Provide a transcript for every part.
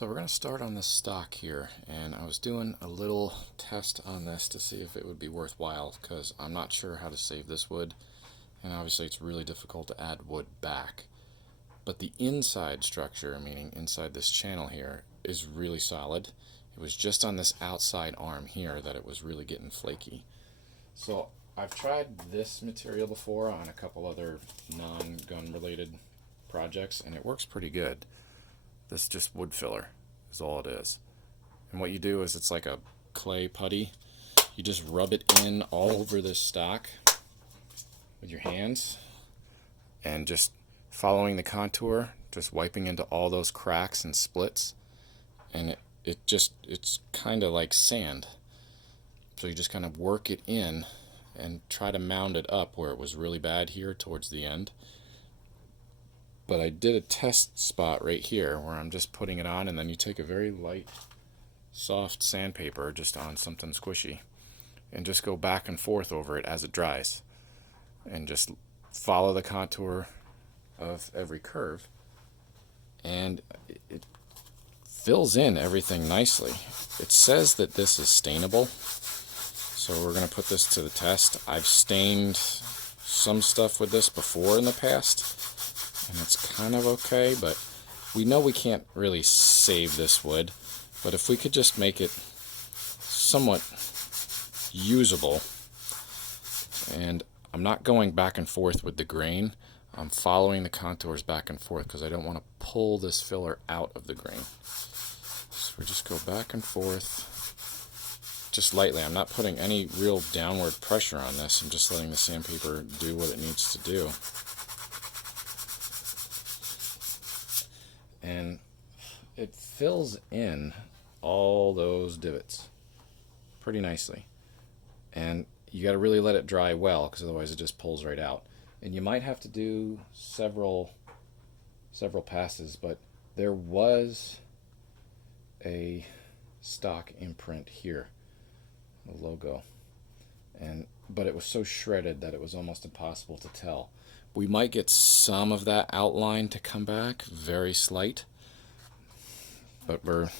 So we're going to start on this stock here, and I was doing a little test on this to see if it would be worthwhile, because I'm not sure how to save this wood, and obviously it's really difficult to add wood back. But the inside structure, meaning inside this channel here, is really solid. It was just on this outside arm here that it was really getting flaky. So I've tried this material before on a couple other non-gun related projects, and it works pretty good. This is just wood filler is all it is. And what you do is it's like a clay putty. You just rub it in all over this stock with your hands and just following the contour, just wiping into all those cracks and splits, and it's kind of like sand. So you just kind of work it in and try to mound it up where it was really bad here towards the end. But I did a test spot right here where I'm just putting it on, and then you take a very light, soft sandpaper just on something squishy and just go back and forth over it as it dries, and just follow the contour of every curve, and it fills in everything nicely. It says that this is stainable, so we're going to put this to the test. I've stained some stuff with this before in the past, and it's kind of okay, but we know we can't really save this wood. But if we could just make it somewhat usable, and I'm not going back and forth with the grain, I'm following the contours back and forth because I don't want to pull this filler out of the grain. So we just go back and forth just lightly. I'm not putting any real downward pressure on this. I'm just letting the sandpaper do what it needs to do. And it fills in all those divots pretty nicely. And you got to really let it dry well, because otherwise it just pulls right out. And you might have to do several passes, but there was a stock imprint here, the logo, but it was so shredded that it was almost impossible to tell. We might get some of that outline to come back, very slight, but don't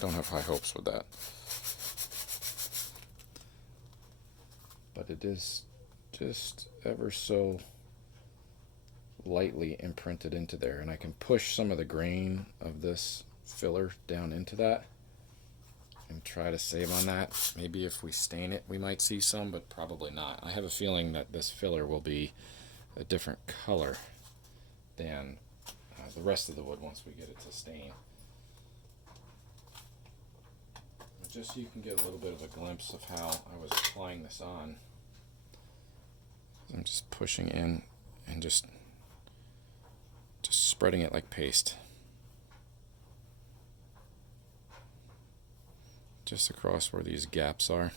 have high hopes with that. But it is just ever so lightly imprinted into there, and I can push some of the grain of this filler down into that and try to save on that. Maybe if we stain it we might see some, but probably not. I have a feeling that this filler will be a different color than the rest of the wood once we get it to stain. But just so you can get a little bit of a glimpse of how I was applying this on, I'm just pushing in and just spreading it like paste, just across where these gaps are,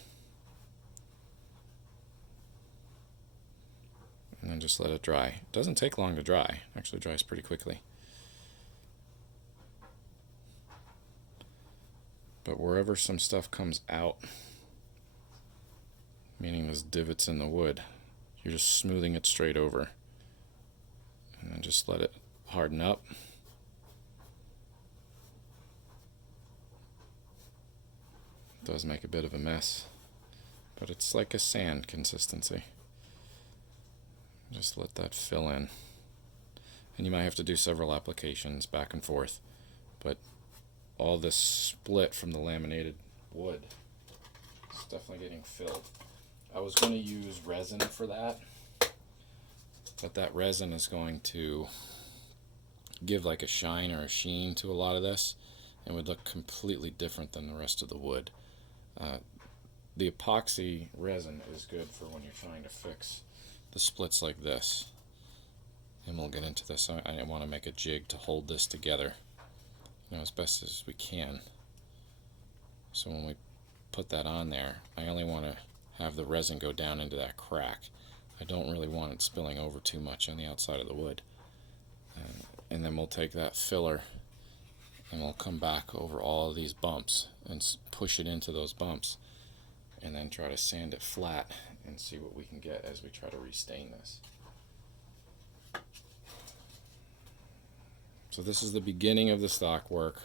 and then just let it dry. It doesn't take long to dry. It actually dries pretty quickly. But wherever some stuff comes out, meaning there's divots in the wood, you're just smoothing it straight over, and then just let it harden up. It does make a bit of a mess, but it's like a sand consistency. Just let that fill in, and you might have to do several applications back and forth, but all this split from the laminated wood is definitely getting filled. I was going to use resin for that, but that resin is going to give like a shine or a sheen to a lot of this, and would look completely different than the rest of the wood. The epoxy resin is good for when you're trying to fix the splits like this, and we'll get into this. I want to make a jig to hold this together, as best as we can. So when we put that on there, I only want to have the resin go down into that crack. I don't really want it spilling over too much on the outside of the wood. And then we'll take that filler and we'll come back over all of these bumps and push it into those bumps, and then try to sand it flat and see what we can get as we try to restain this. So this is the beginning of the stock work.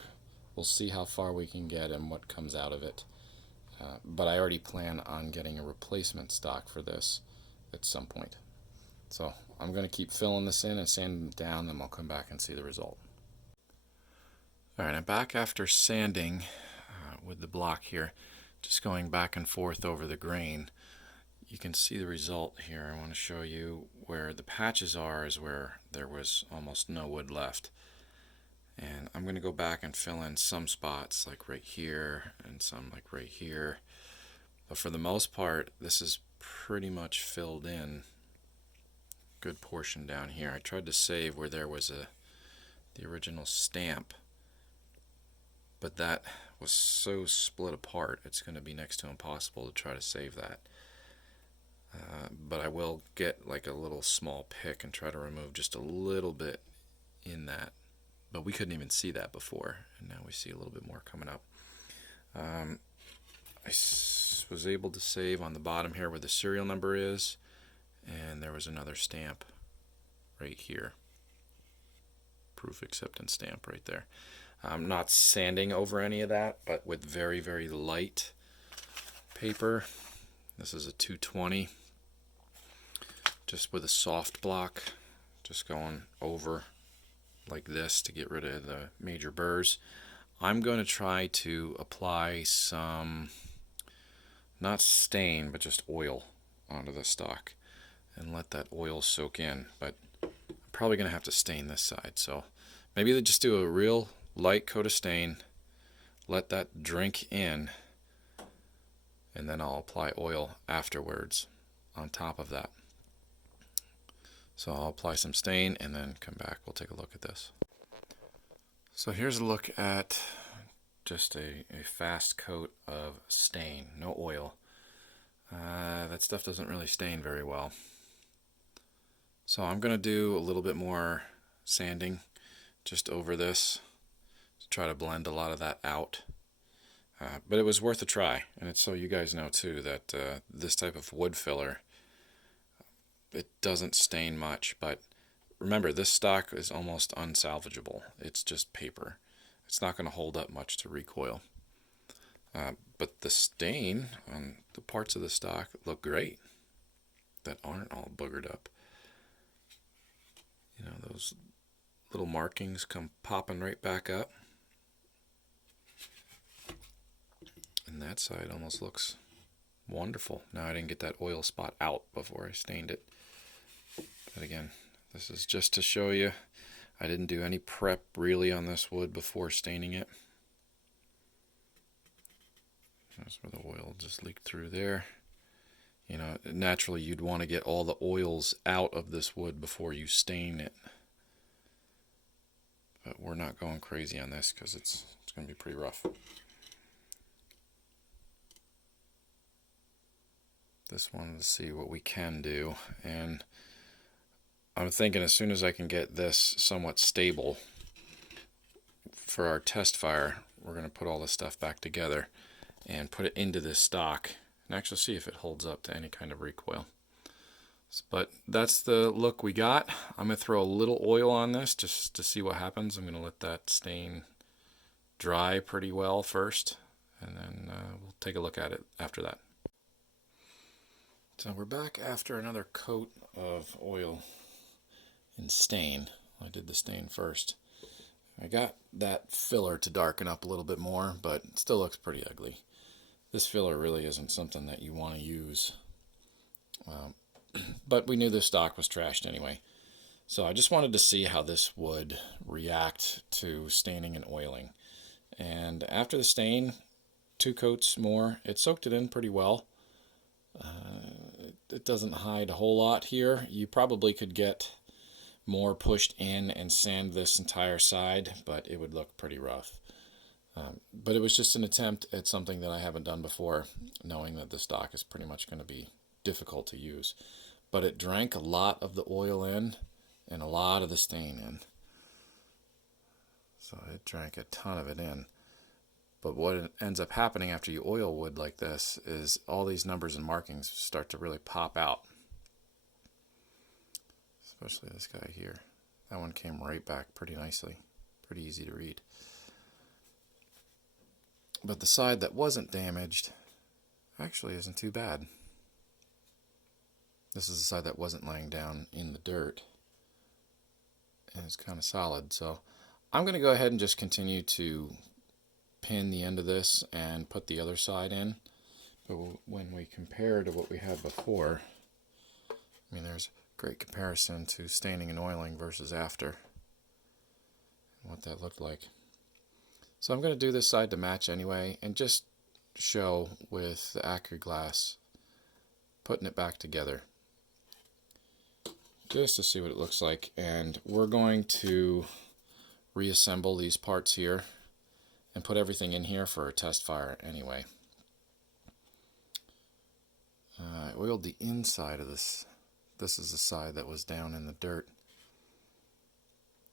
We'll see how far we can get and what comes out of it. But I already plan on getting a replacement stock for this at some point. So I'm going to keep filling this in and sanding it down, then I'll come back and see the result. Alright, I'm back after sanding with the block here, just going back and forth over the grain. You can see the result here. I want to show you where the patches are is where there was almost no wood left. And I'm going to go back and fill in some spots like right here and some like right here. But for the most part, this is pretty much filled in. Good portion down here. I tried to save where there was the original stamp, but that was so split apart it's going to be next to impossible to try to save that. But I will get like a little small pick and try to remove just a little bit in that. But we couldn't even see that before, and now we see a little bit more coming up. I was able to save on the bottom here where the serial number is, and there was another stamp right here. Proof acceptance stamp right there. I'm not sanding over any of that, but with very, very light paper. This is a 220. Just with a soft block, just going over like this to get rid of the major burrs. I'm going to try to apply some, not stain, but just oil onto the stock and let that oil soak in. But I'm probably going to have to stain this side. So maybe they just do a real light coat of stain, let that drink in, and then I'll apply oil afterwards on top of that. So I'll apply some stain and then come back. We'll take a look at this. So here's a look at just a fast coat of stain, no oil. That stuff doesn't really stain very well. So I'm going to do a little bit more sanding just over this to try to blend a lot of that out. But it was worth a try, and it's so you guys know too that this type of wood filler, it doesn't stain much, but remember, this stock is almost unsalvageable. It's just paper. It's not going to hold up much to recoil. But the stain on the parts of the stock look great that aren't all boogered up. You know, those little markings come popping right back up. And that side almost looks wonderful. Now, I didn't get that oil spot out before I stained it. But again, this is just to show you I didn't do any prep really on this wood before staining it. That's where the oil just leaked through there. You know, naturally you'd want to get all the oils out of this wood before you stain it. But we're not going crazy on this because it's going to be pretty rough. Just wanted to see what we can do, and I'm thinking as soon as I can get this somewhat stable for our test fire, we're going to put all this stuff back together and put it into this stock and actually see if it holds up to any kind of recoil. But that's the look we got. I'm going to throw a little oil on this just to see what happens. I'm going to let that stain dry pretty well first, and then we'll take a look at it after that. So we're back after another coat of oil and stain. I did the stain first. I got that filler to darken up a little bit more, but it still looks pretty ugly. This filler really isn't something that you want to use. But we knew this stock was trashed anyway. So I just wanted to see how this would react to staining and oiling. And after the stain, 2 coats more, it soaked it in pretty well. It doesn't hide a whole lot here. You probably could get more pushed in and sand this entire side, but it would look pretty rough. But it was just an attempt at something that I haven't done before, knowing that the stock is pretty much going to be difficult to use. But it drank a lot of the oil in and a lot of the stain in. So it drank a ton of it in. But what ends up happening after you oil wood like this is all these numbers and markings start to really pop out. Especially this guy here. That one came right back pretty nicely. Pretty easy to read. But the side that wasn't damaged actually isn't too bad. This is the side that wasn't laying down in the dirt, and it's kind of solid. So I'm going to go ahead and just continue to pin the end of this and put the other side in. But when we compare to what we had before, I mean, there's a great comparison to staining and oiling versus after, and what that looked like. So I'm going to do this side to match anyway, and just show with the Acryglass putting it back together, just to see what it looks like. And we're going to reassemble these parts here and put everything in here for a test fire anyway. I oiled the inside of this. This is the side that was down in the dirt.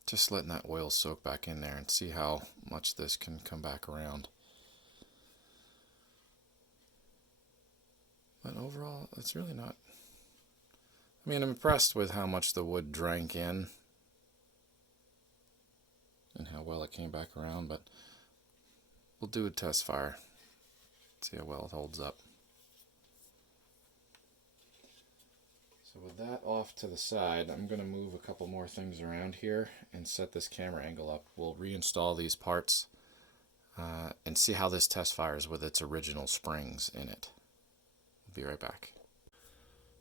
Just letting that oil soak back in there and see how much this can come back around. But overall, it's really not... I mean, I'm impressed with how much the wood drank in and how well it came back around, but we'll do a test fire, see how well it holds up. So with that off to the side, I'm going to move a couple more things around here and set this camera angle up. We'll reinstall these parts and see how this test fires with its original springs in it. We'll be right back.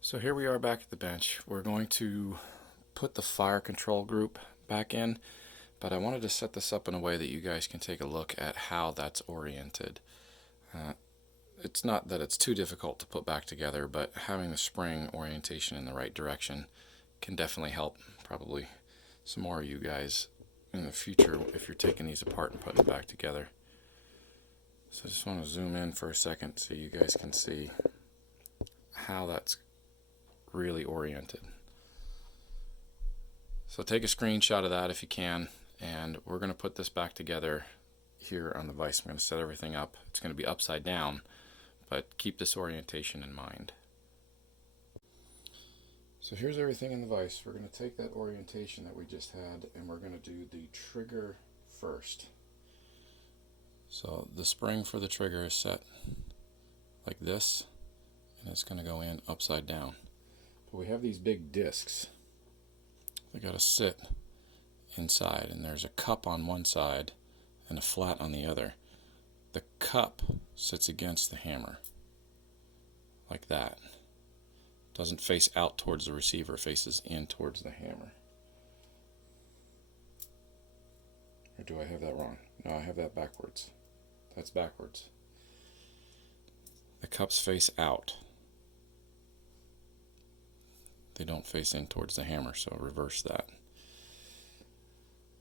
So here we are back at the bench. We're going to put the fire control group back in, but I wanted to set this up in a way that you guys can take a look at how that's oriented. It's not that it's too difficult to put back together, but having the spring orientation in the right direction can definitely help probably some more of you guys in the future if you're taking these apart and putting it back together. So I just want to zoom in for a second so you guys can see how that's really oriented. So take a screenshot of that if you can, and we're going to put this back together here on the vise. I'm going to set everything up. It's going to be upside down, but keep this orientation in mind. So here's everything in the vise. We're going to take that orientation that we just had, and we're going to do the trigger first. So the spring for the trigger is set like this, and it's going to go in upside down. But we have these big discs. They got to sit inside, and there's a cup on one side and a flat on the other. The cup sits against the hammer, like that. Doesn't face out towards the receiver, faces in towards the hammer. Or do I have that wrong? No, I have that backwards. That's backwards. The cups face out. They don't face in towards the hammer, so reverse that.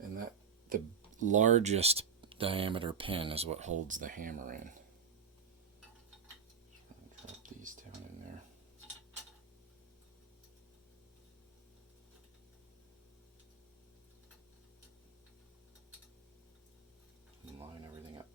And that the largest diameter pin is what holds the hammer in. Drop these down in there. And line everything up.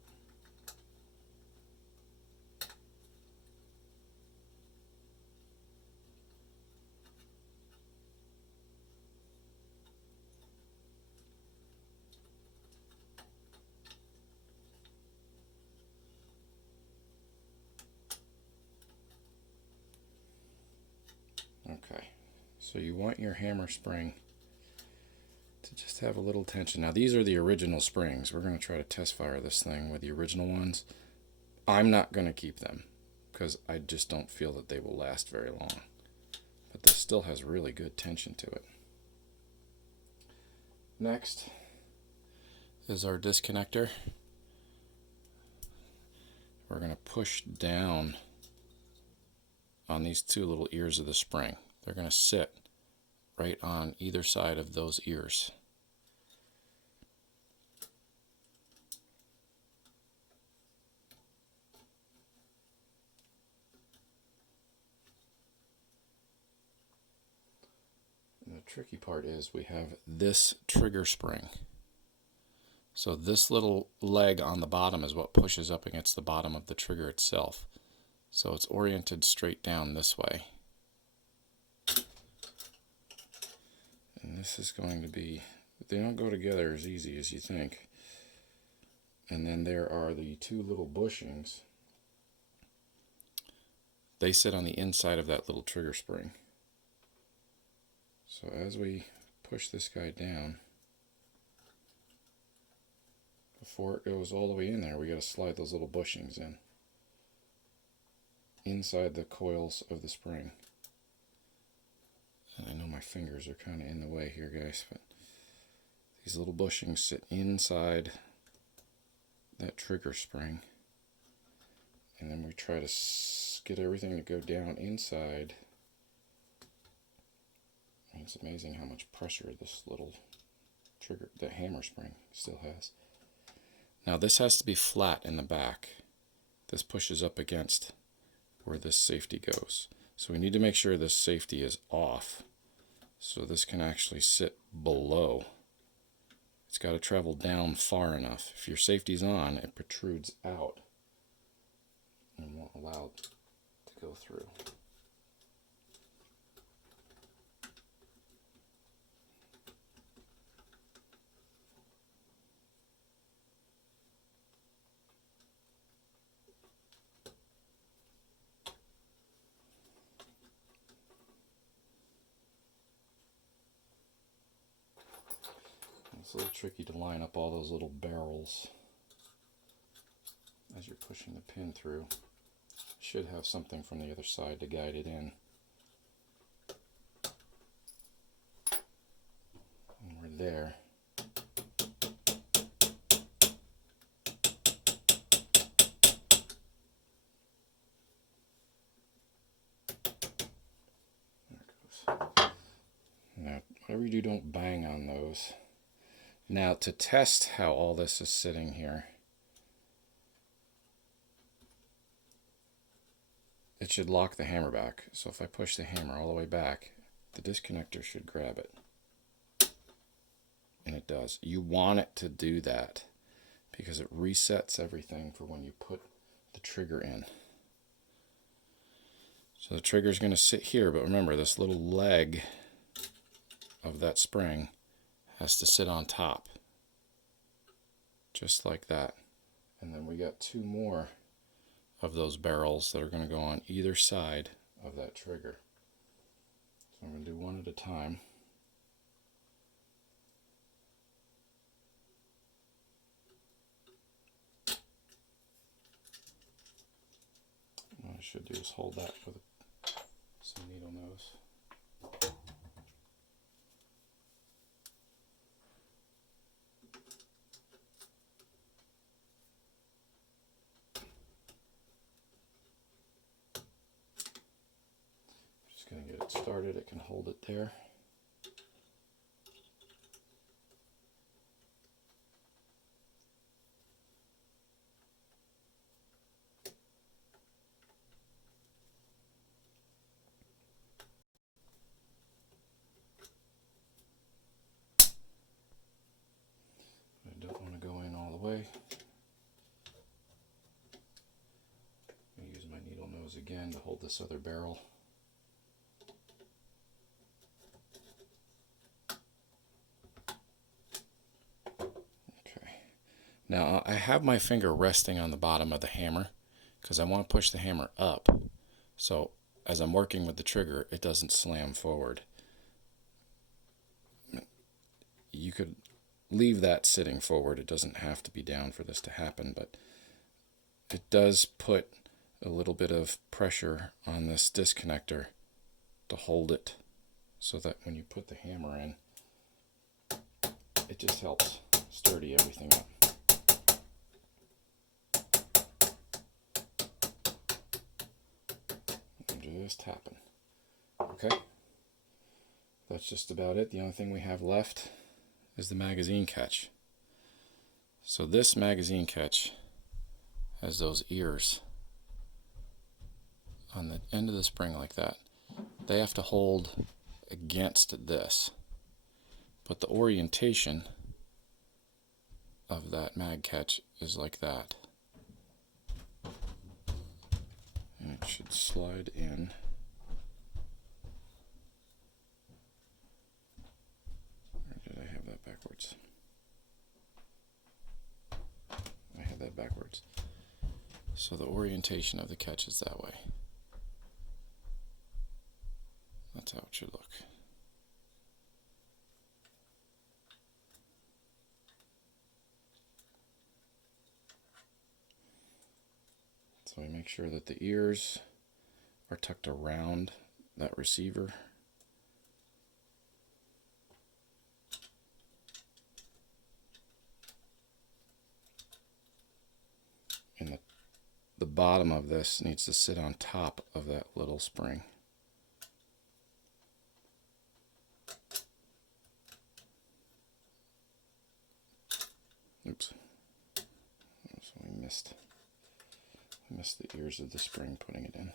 Okay, so you want your hammer spring to just have a little tension. Now these are the original springs. We're going to try to test fire this thing with the original ones. I'm not going to keep them because I just don't feel that they will last very long. But this still has really good tension to it. Next is our disconnector. We're going to push down on these two little ears of the spring. They're going to sit right on either side of those ears. And the tricky part is we have this trigger spring. So this little leg on the bottom is what pushes up against the bottom of the trigger itself. So it's oriented straight down this way. And this is going to be They don't go together as easy as you think. And then there are the two little bushings. They sit on the inside of that little trigger spring. So as we push this guy down, before it goes all the way in there, we got to slide those little bushings in inside the coils of the spring. And I know my fingers are kind of in the way here, guys, but these little bushings sit inside that trigger spring, and then we try to get everything to go down inside. And it's amazing how much pressure this little trigger, the hammer spring, still has. Now this has to be flat in the back. This pushes up against where this safety goes. So we need to make sure this safety is off. So this can actually sit below. It's got to travel down far enough. If your safety's on, it protrudes out and won't allow it to go through. It's a little tricky to line up all those little barrels as you're pushing the pin through. Should have something from the other side to guide it in. And we're there. There it goes. Now, whatever you do, don't bang on those. Now, to test how all this is sitting here, it should lock the hammer back. So if I push the hammer all the way back, the disconnector should grab it. And it does. You want it to do that because it resets everything for when you put the trigger in. So the trigger is going to sit here, but remember this little leg of that spring has to sit on top, just like that. And then we got two more of those barrels that are going to go on either side of that trigger. So I'm going to do one at a time. What I should do is hold that with some needle nose. Going to get it started. It can hold it there. I don't want to go in all the way. I'm going to use my needle nose again to hold this other barrel. Now I have my finger resting on the bottom of the hammer because I want to push the hammer up. So as I'm working with the trigger, it doesn't slam forward. You could leave that sitting forward. It doesn't have to be down for this to happen, but it does put a little bit of pressure on this disconnector to hold it so that when you put the hammer in, it just helps sturdy everything up. Just tapping. Okay, that's just about it. The only thing we have left is the magazine catch. So this magazine catch has those ears on the end of the spring like that. They have to hold against this, but the orientation of that mag catch is like that. And it should slide in. Or did I have that backward? So the orientation of the catch is that way. That's how it should look. So we make sure that the ears are tucked around that receiver. And the bottom of this needs to sit on top of that little spring. Oops. So we missed the ears of the spring putting it in.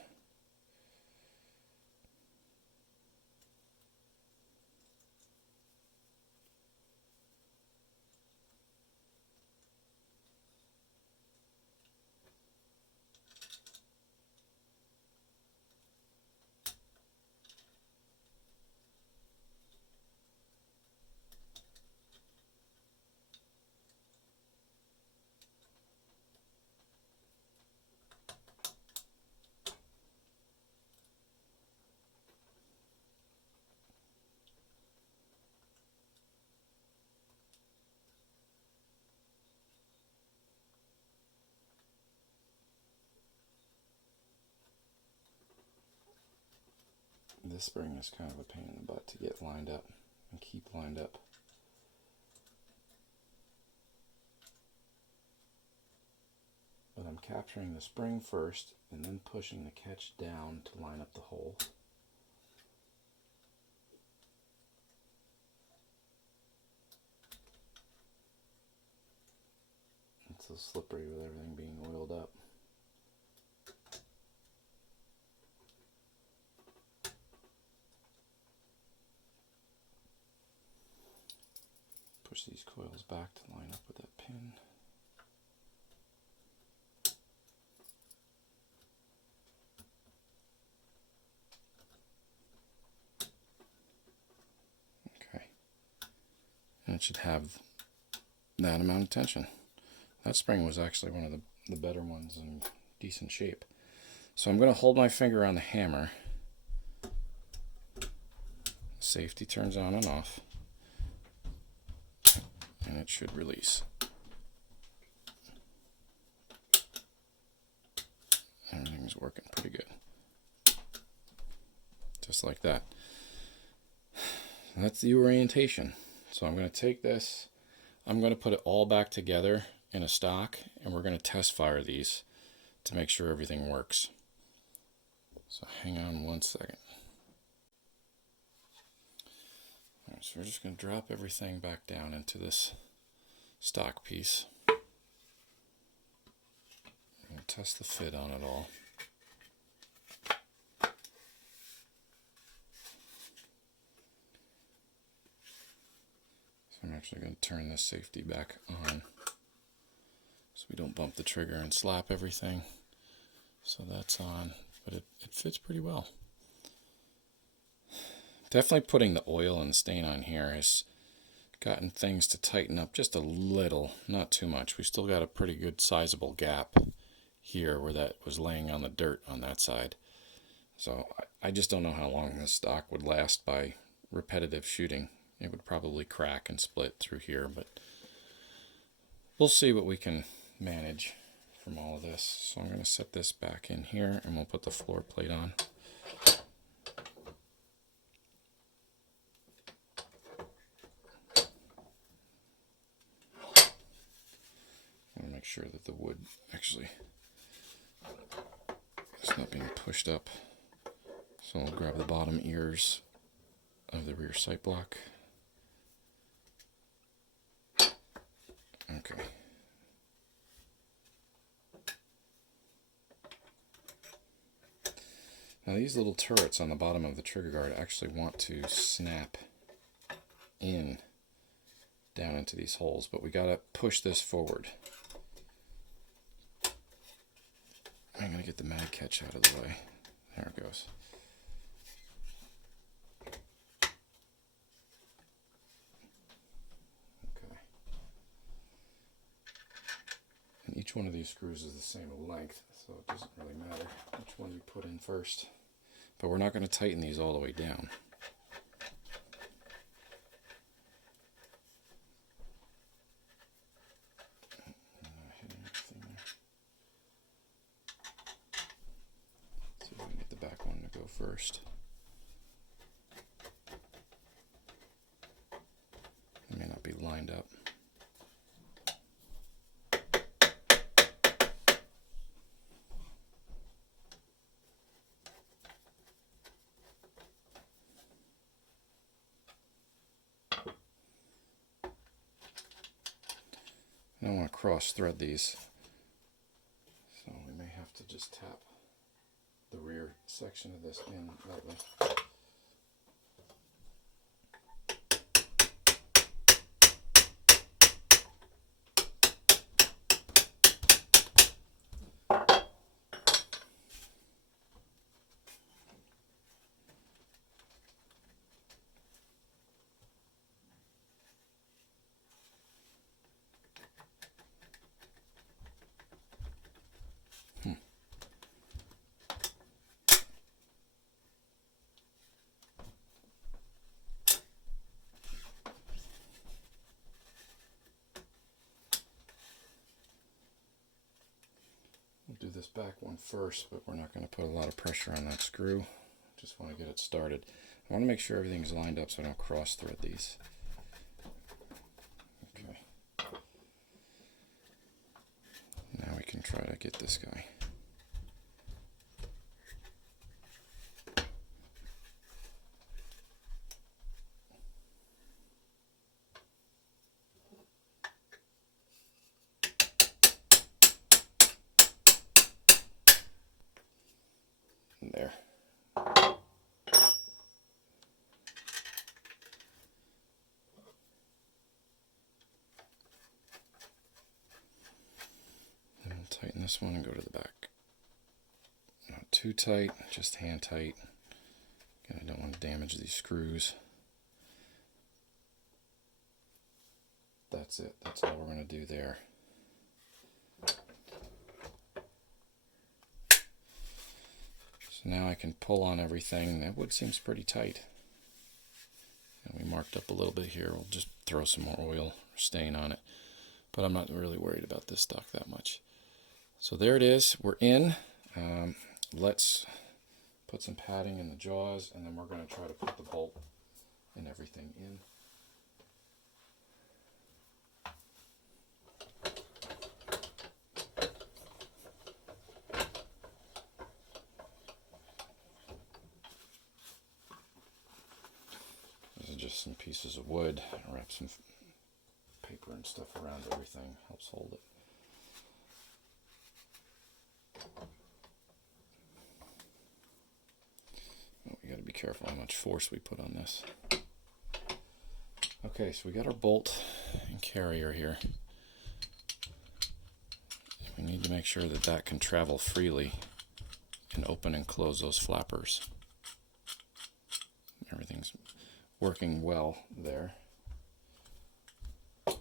This spring is kind of a pain in the butt to get lined up and keep lined up. But I'm capturing the spring first and then pushing the catch down to line up the hole. It's so slippery with everything being oiled up. Push these coils back to line up with that pin. Okay. And it should have that amount of tension. That spring was actually one of the better ones in decent shape. So I'm going to hold my finger on the hammer. Safety turns on and off. And it should release. Everything's working pretty good. Just like that. That's the orientation. So I'm going to take this, I'm going to put it all back together in a stock, and we're going to test fire these to make sure everything works. So hang on one second. Alright, so we're just going to drop everything back down into this stock piece. And test the fit on it all. So I'm actually going to turn this safety back on so we don't bump the trigger and slap everything. So that's on, but it fits pretty well. Definitely putting the oil and stain on here has gotten things to tighten up just a little, not too much. We still got a pretty good sizable gap here where that was laying on the dirt on that side. So I just don't know how long this stock would last by repetitive shooting. It would probably crack and split through here, but we'll see what we can manage from all of this. So I'm going to set this back in here and we'll put the floor plate on. Make sure that the wood actually is not being pushed up. So I'll grab the bottom ears of the rear sight block. Okay. Now these little turrets on the bottom of the trigger guard actually want to snap in down into these holes, but we gotta push this forward. I'm going to get the mag catch out of the way. There it goes. Okay. And each one of these screws is the same length, So it doesn't really matter which one you put in first. But we're not going to tighten these all the way down. Not hitting anything there. See if we can get the back one to go first. It may not be lined up. I don't want to cross thread these, so we may have to just tap the rear section of this in lightly. We'll do this back one first, but we're not going to put a lot of pressure on that screw. Just want to get it started. I want to make sure everything's lined up so I don't cross thread these. Okay. Now we can try to get this guy. There. Then we'll tighten this one and go to the back. Not too tight, just hand tight. Again, I don't want to damage these screws. That's it. That's all we're going to do there. So now I can pull on everything. That wood seems pretty tight. And we marked up a little bit here. We'll just throw some more oil or stain on it. But I'm not really worried about this stock that much. So there it is. We're in. Let's put some padding in the jaws, and then we're going to try to put the bolt and everything in. These are just some pieces of wood. Wrap some paper and stuff around everything. Helps hold it. Oh, we got to be careful how much force we put on this. Okay, so we got our bolt and carrier here. We need to make sure that that can travel freely and open and close those flappers. Everything's working well there. Then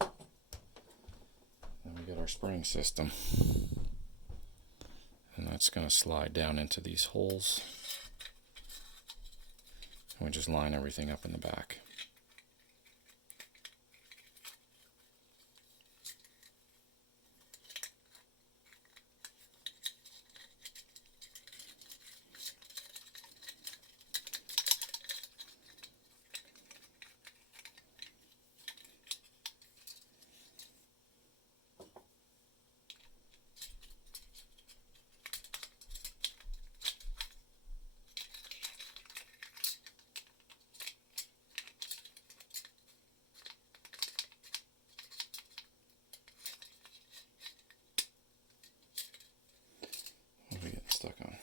we get our spring system. And that's going to slide down into these holes. And we just line everything up in the back. What are we getting stuck on?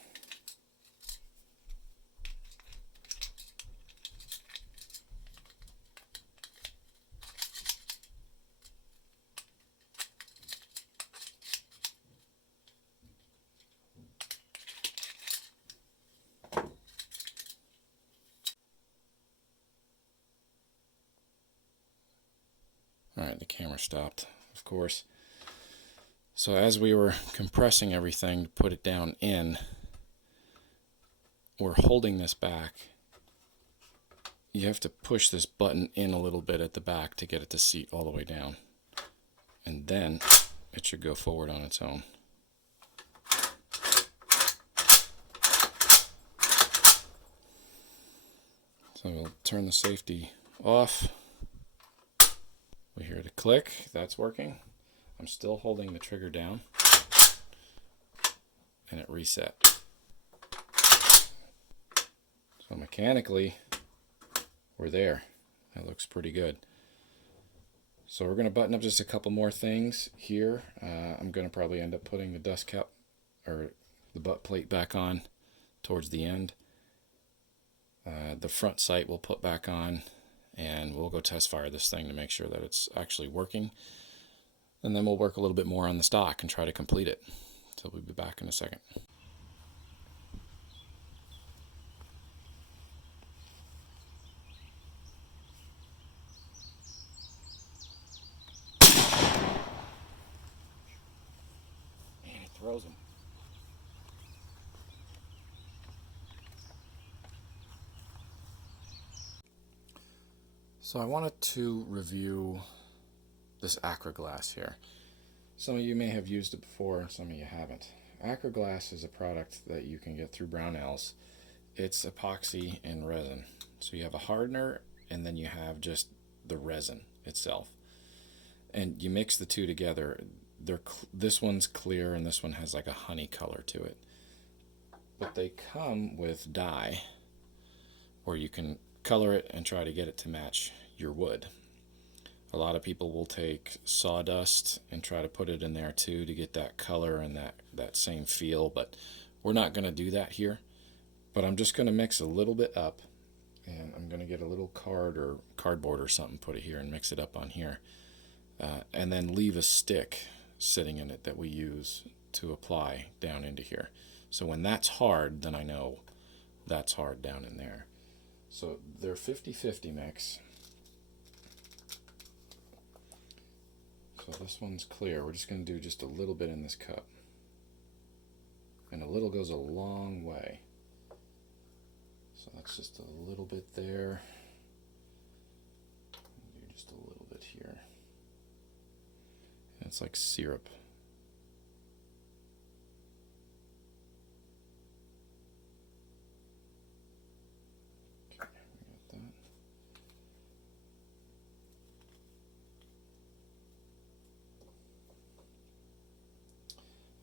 Alright, the camera stopped, of course. So as we were compressing everything to put it down in, we're holding this back. You have to push this button in a little bit at the back to get it to seat all the way down. And then it should go forward on its own. So we'll turn the safety off. We hear the click. That's working. I'm still holding the trigger down. And it reset. So mechanically, we're there. That looks pretty good. So we're going to button up just a couple more things here. I'm going to probably end up putting the dust cap or the butt plate back on towards the end. The front sight we'll put back on, and we'll go test fire this thing to make sure that it's actually working. And then we'll work a little bit more on the stock and try to complete it. So we'll be back in a second. Man, he throws them. So I wanted to review this Acra glass here. Some of you may have used it before, and some of you haven't. Acra glass is a product that you can get through Brownells. It's epoxy and resin. So you have a hardener, and then you have just the resin itself. And you mix the two together. This one's clear, and this one has like a honey color to it. But they come with dye, where you can color it and try to get it to match your wood. A lot of people will take sawdust and try to put it in there too to get that color and that same feel, but we're not going to do that here. But I'm just going to mix a little bit up, and I'm going to get a little cardboard or something, put it here and mix it up on here, and then leave a stick sitting in it that we use to apply down into here. So when that's hard, then I know that's hard down in there. So they're 50-50 mix. So this one's clear. We're just going to do just a little bit in this cup. And a little goes a long way. So that's just a little bit there. Do just a little bit here. And it's like syrup. Okay, we got that.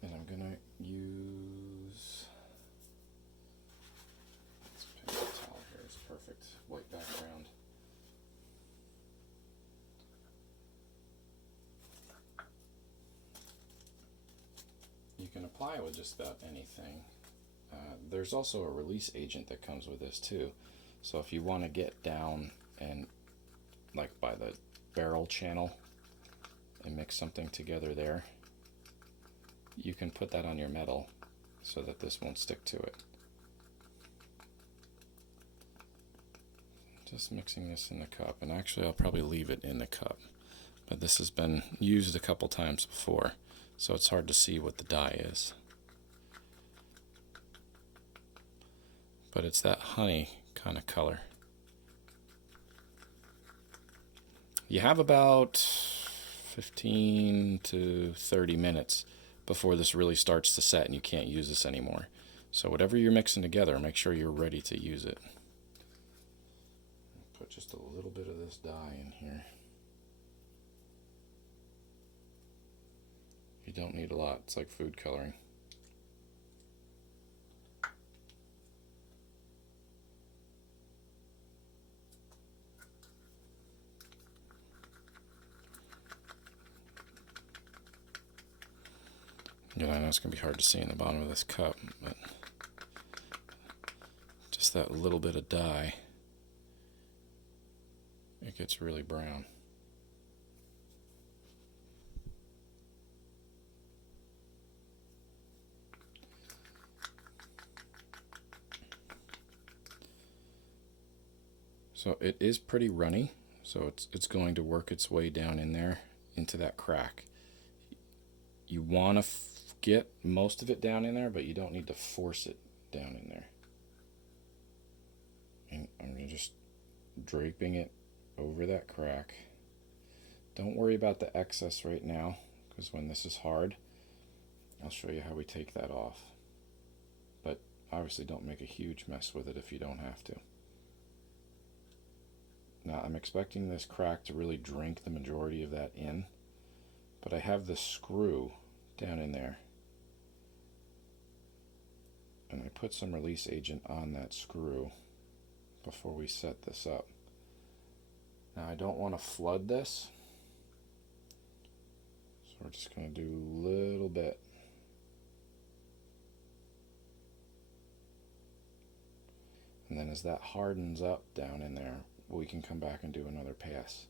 And I'm gonna use this paper towel here. It's perfect. White background. You can apply it with just about anything. There's also a release agent that comes with this too. So if you want to get down and like by the barrel channel and mix something together there, you can put that on your metal so that this won't stick to it. Just mixing this in the cup, and actually I'll probably leave it in the cup, but this has been used a couple times before, so it's hard to see what the dye is. But it's that honey kind of color. You have about 15 to 30 minutes before this really starts to set and you can't use this anymore. So whatever you're mixing together, make sure you're ready to use it. Put just a little bit of this dye in here. You don't need a lot. It's like food coloring. Yeah, I know it's going to be hard to see in the bottom of this cup, but just that little bit of dye, it gets really brown. So it is pretty runny, so it's going to work its way down in there into that crack. You want to get most of it down in there, but you don't need to force it down in there. And I'm just draping it over that crack. Don't worry about the excess right now, because when this is hard, I'll show you how we take that off. But obviously don't make a huge mess with it if you don't have to. Now I'm expecting this crack to really drink the majority of that in, but I have the screw down in there. And I put some release agent on that screw before we set this up. Now I don't want to flood this, so we're just going to do a little bit. And then as that hardens up down in there, we can come back and do another pass.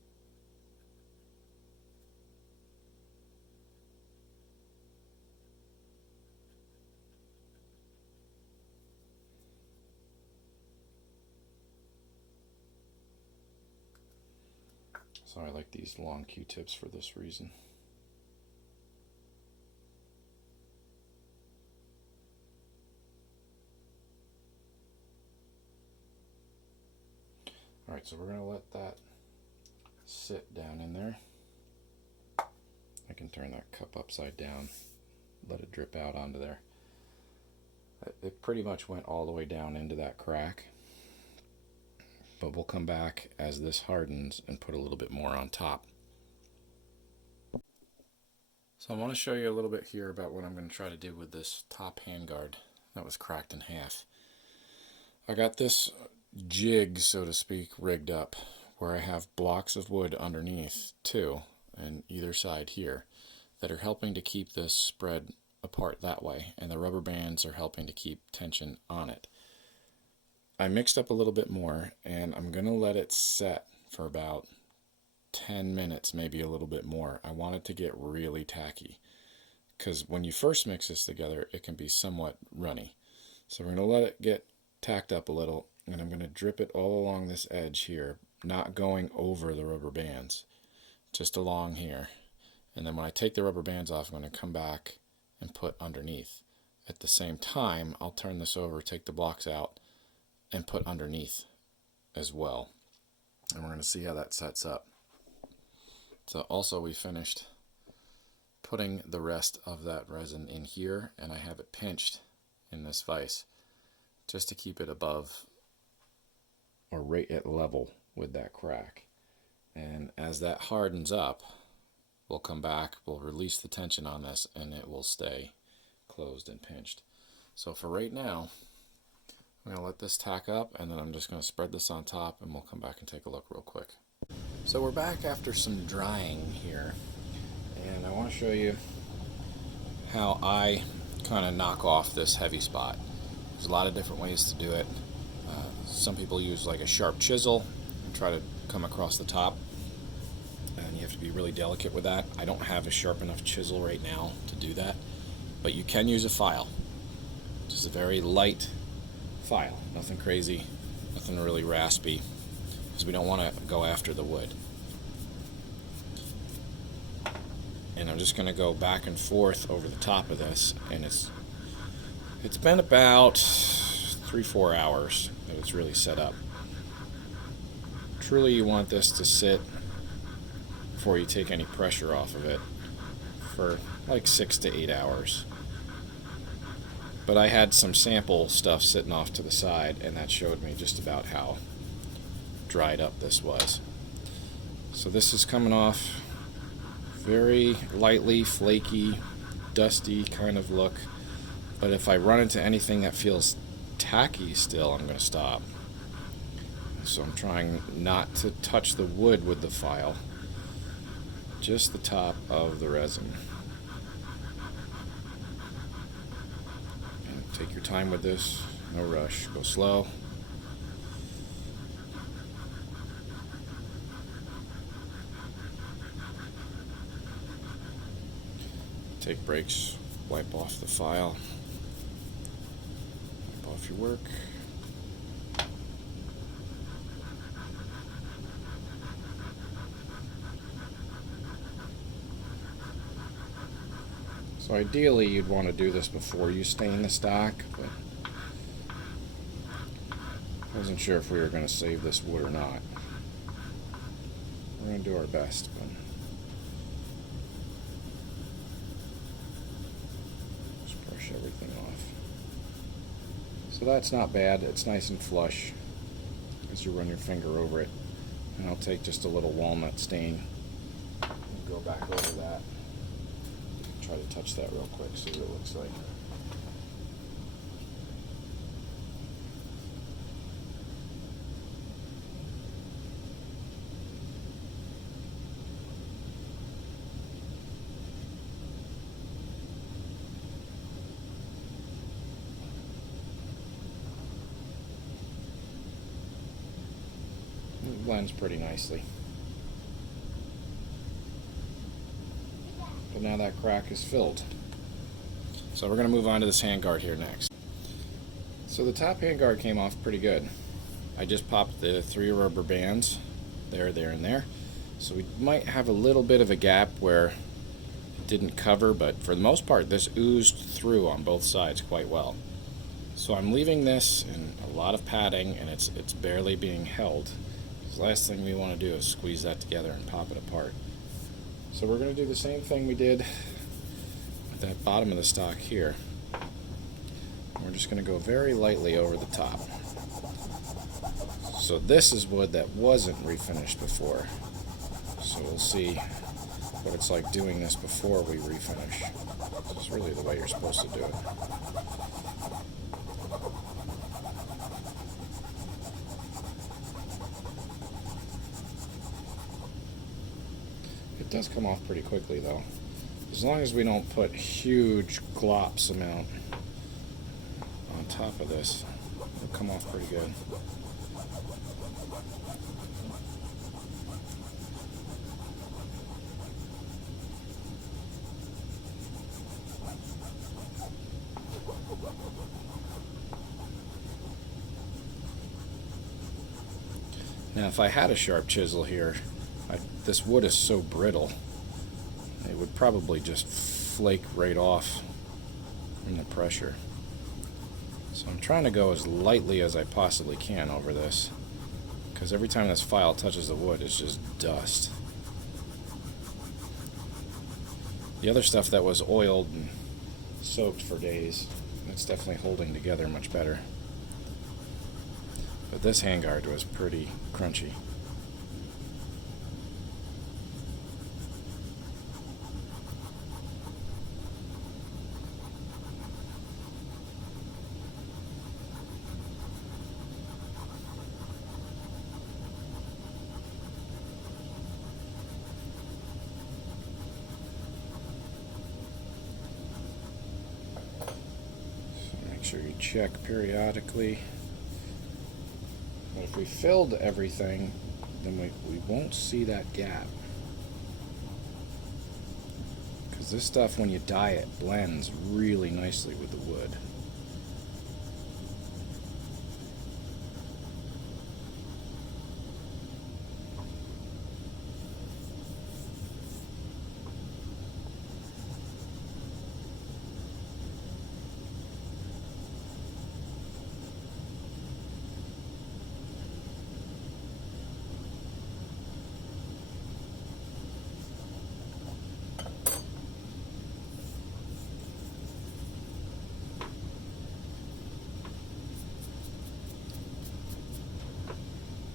So I like these long Q-tips for this reason. Alright, so we're going to let that sit down in there. I can turn that cup upside down, let it drip out onto there. It pretty much went all the way down into that crack. But we'll come back as this hardens and put a little bit more on top. So I want to show you a little bit here about what I'm going to try to do with this top handguard that was cracked in half. I got this jig, so to speak, rigged up where I have blocks of wood underneath too, and either side here, that are helping to keep this spread apart that way, and the rubber bands are helping to keep tension on it. I mixed up a little bit more, and I'm going to let it set for about 10 minutes, maybe a little bit more. I want it to get really tacky, because when you first mix this together, it can be somewhat runny. So we're going to let it get tacked up a little, and I'm going to drip it all along this edge here, not going over the rubber bands, just along here. And then when I take the rubber bands off, I'm going to come back and put underneath. At the same time, I'll turn this over, take the blocks out, and put underneath as well. And we're going to see how that sets up. So also we finished putting the rest of that resin in here, and I have it pinched in this vise just to keep it above or right at level with that crack. And as that hardens up, we'll come back, we'll release the tension on this, and it will stay closed and pinched. So for right now, I'm going to let this tack up, and then I'm just going to spread this on top, and we'll come back and take a look real quick. So we're back after some drying here, and I want to show you how I kind of knock off this heavy spot. There's a lot of different ways to do it. Some people use like a sharp chisel and try to come across the top, and you have to be really delicate with that. I don't have a sharp enough chisel right now to do that, but you can use a file. Just a very light file, nothing crazy, nothing really raspy, because we don't want to go after the wood. And I'm just going to go back and forth over the top of this, and it's been about 3-4 hours that it's really set up. Truly, you want this to sit before you take any pressure off of it for like 6 to 8 hours. But I had some sample stuff sitting off to the side, and that showed me just about how dried up this was. So this is coming off very lightly flaky, dusty kind of look. But if I run into anything that feels tacky still, I'm going to stop. So I'm trying not to touch the wood with the file, just the top of the resin. Take your time with this, no rush, go slow. Take breaks, wipe off the file, wipe off your work. So ideally you'd want to do this before you stain the stock, but I wasn't sure if we were going to save this wood or not. We're going to do our best, but just brush everything off. So that's not bad. It's nice and flush as you run your finger over it. And I'll take just a little walnut stain and go back over that. Try to touch that real quick, see what it looks like. It blends pretty nicely. But now that crack is filled. So we're going to move on to this handguard here next. So the top handguard came off pretty good. I just popped the 3 rubber bands there, and there. So we might have a little bit of a gap where it didn't cover, but for the most part this oozed through on both sides quite well. So I'm leaving this in a lot of padding, and it's barely being held. The last thing we want to do is squeeze that together and pop it apart. So we're going to do the same thing we did at that bottom of the stock here. We're just going to go very lightly over the top. So this is wood that wasn't refinished before. So we'll see what it's like doing this before we refinish. This is really the way you're supposed to do it. It does come off pretty quickly though. As long as we don't put huge glops amount on top of this, it'll come off pretty good. Now if I had a sharp chisel here, this wood is so brittle, it would probably just flake right off from the pressure. So I'm trying to go as lightly as I possibly can over this, because every time this file touches the wood, it's just dust. The other stuff that was oiled and soaked for days, it's definitely holding together much better. But this handguard was pretty crunchy. Make sure you check periodically. But if we filled everything, then we won't see that gap. Because this stuff, when you dye it, blends really nicely with the wood.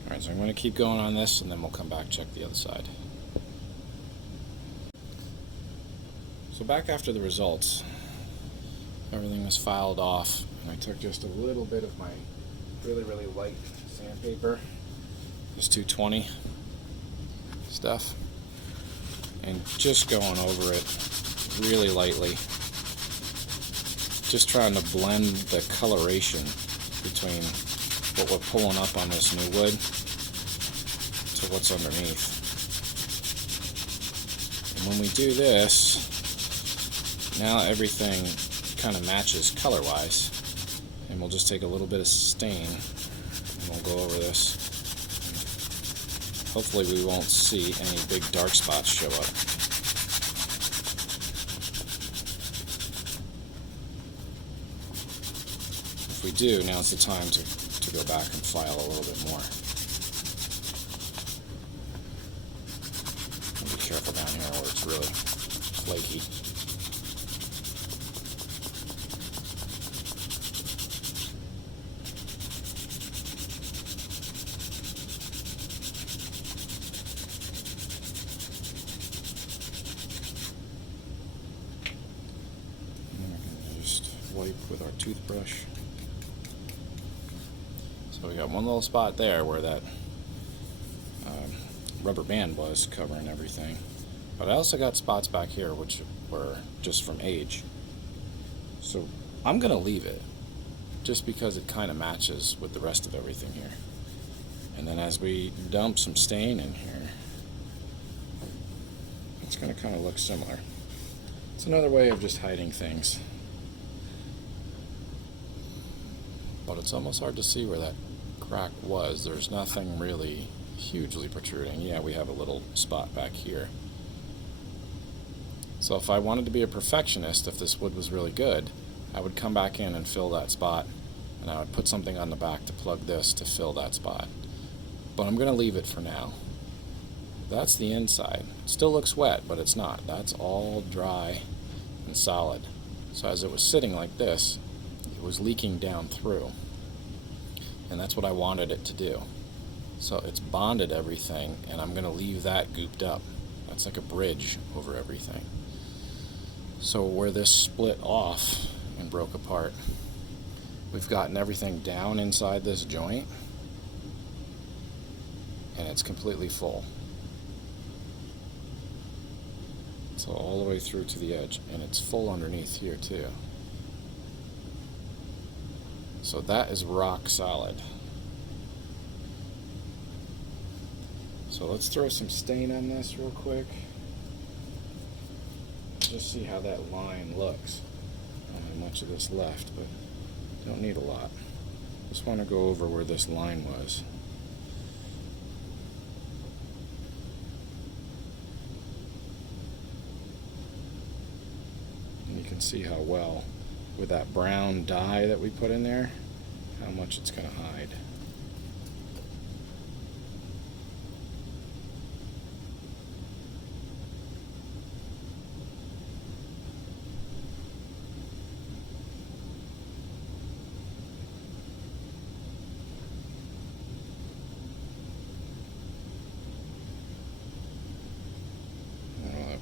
Alright, so I'm going to keep going on this, and then we'll come back and check the other side. So back after the results, everything was filed off, and I took just a little bit of my really light sandpaper, this 220 stuff, and just going over it really lightly, just trying to blend the coloration between what we're pulling up on this new wood to what's underneath. And when we do this, now everything kind of matches color-wise, and we'll just take a little bit of stain and we'll go over this. Hopefully we won't see any big dark spots show up. do, now's the time to go back and file a little bit more. Be careful down here where it's really flaky. And we're going to just wipe with our toothbrush. So we got one little spot there where that rubber band was covering everything. But I also got spots back here which were just from age. So I'm going to leave it just because it kind of matches with the rest of everything here. And then as we dump some stain in here, it's going to kind of look similar. It's another way of just hiding things. But it's almost hard to see where that crack was. There's nothing really hugely protruding. Yeah, we have a little spot back here. So if I wanted to be a perfectionist, if this wood was really good, I would come back in and fill that spot, and I would put something on the back to plug this to fill that spot. But I'm going to leave it for now. That's the inside. It still looks wet, but it's not. That's all dry and solid. So as it was sitting like this, it was leaking down through. And that's what I wanted it to do. So it's bonded everything, and I'm going to leave that gooped up. That's like a bridge over everything. So where this split off and broke apart, we've gotten everything down inside this joint, and it's completely full. So all the way through to the edge, and it's full underneath here too. So that is rock solid. So let's throw some stain on this real quick. Just see how that line looks. I don't have much of this left, but don't need a lot. Just want to go over where this line was. And you can see how well, with that brown dye that we put in there, how much it's going to hide.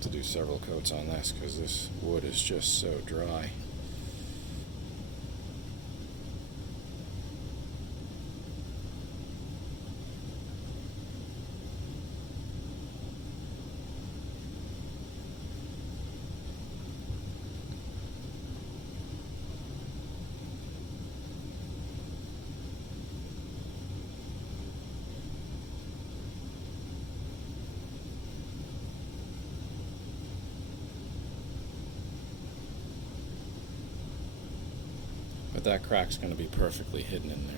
To do several coats on this because this wood is just so dry. But that crack's going to be perfectly hidden in there.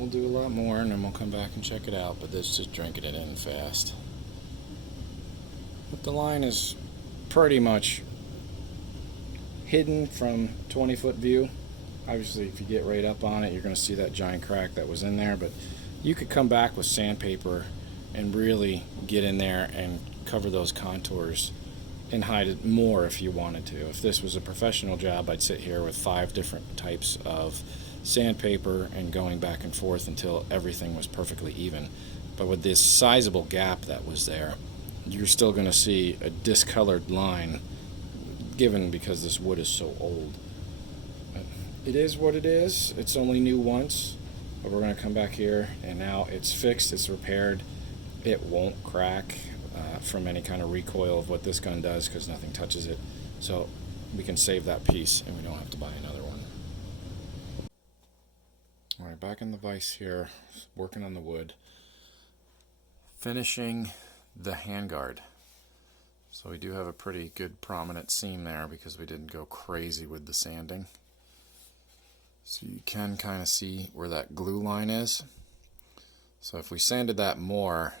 we'll do a lot more and then we'll come back and check it out, but this just drinking it in fast. But the line is pretty much hidden from 20-foot view. Obviously, if you get right up on it, you're going to see that giant crack that was in there, but you could come back with sandpaper and really get in there and cover those contours and hide it more if you wanted to. If this was a professional job, I'd sit here with 5 different types of sandpaper and going back and forth until everything was perfectly even. But with this sizable gap that was there, you're still going to see a discolored line, given because this wood is so old. But it is what it is. It's only new once, but we're going to come back here, and now it's fixed, it's repaired. It won't crack from any kind of recoil of what this gun does, because nothing touches it. So we can save that piece and we don't have to buy another one. Alright, back in the vise here, working on the wood, finishing the handguard. So we do have a pretty good prominent seam there because we didn't go crazy with the sanding. So you can kind of see where that glue line is. So if we sanded that more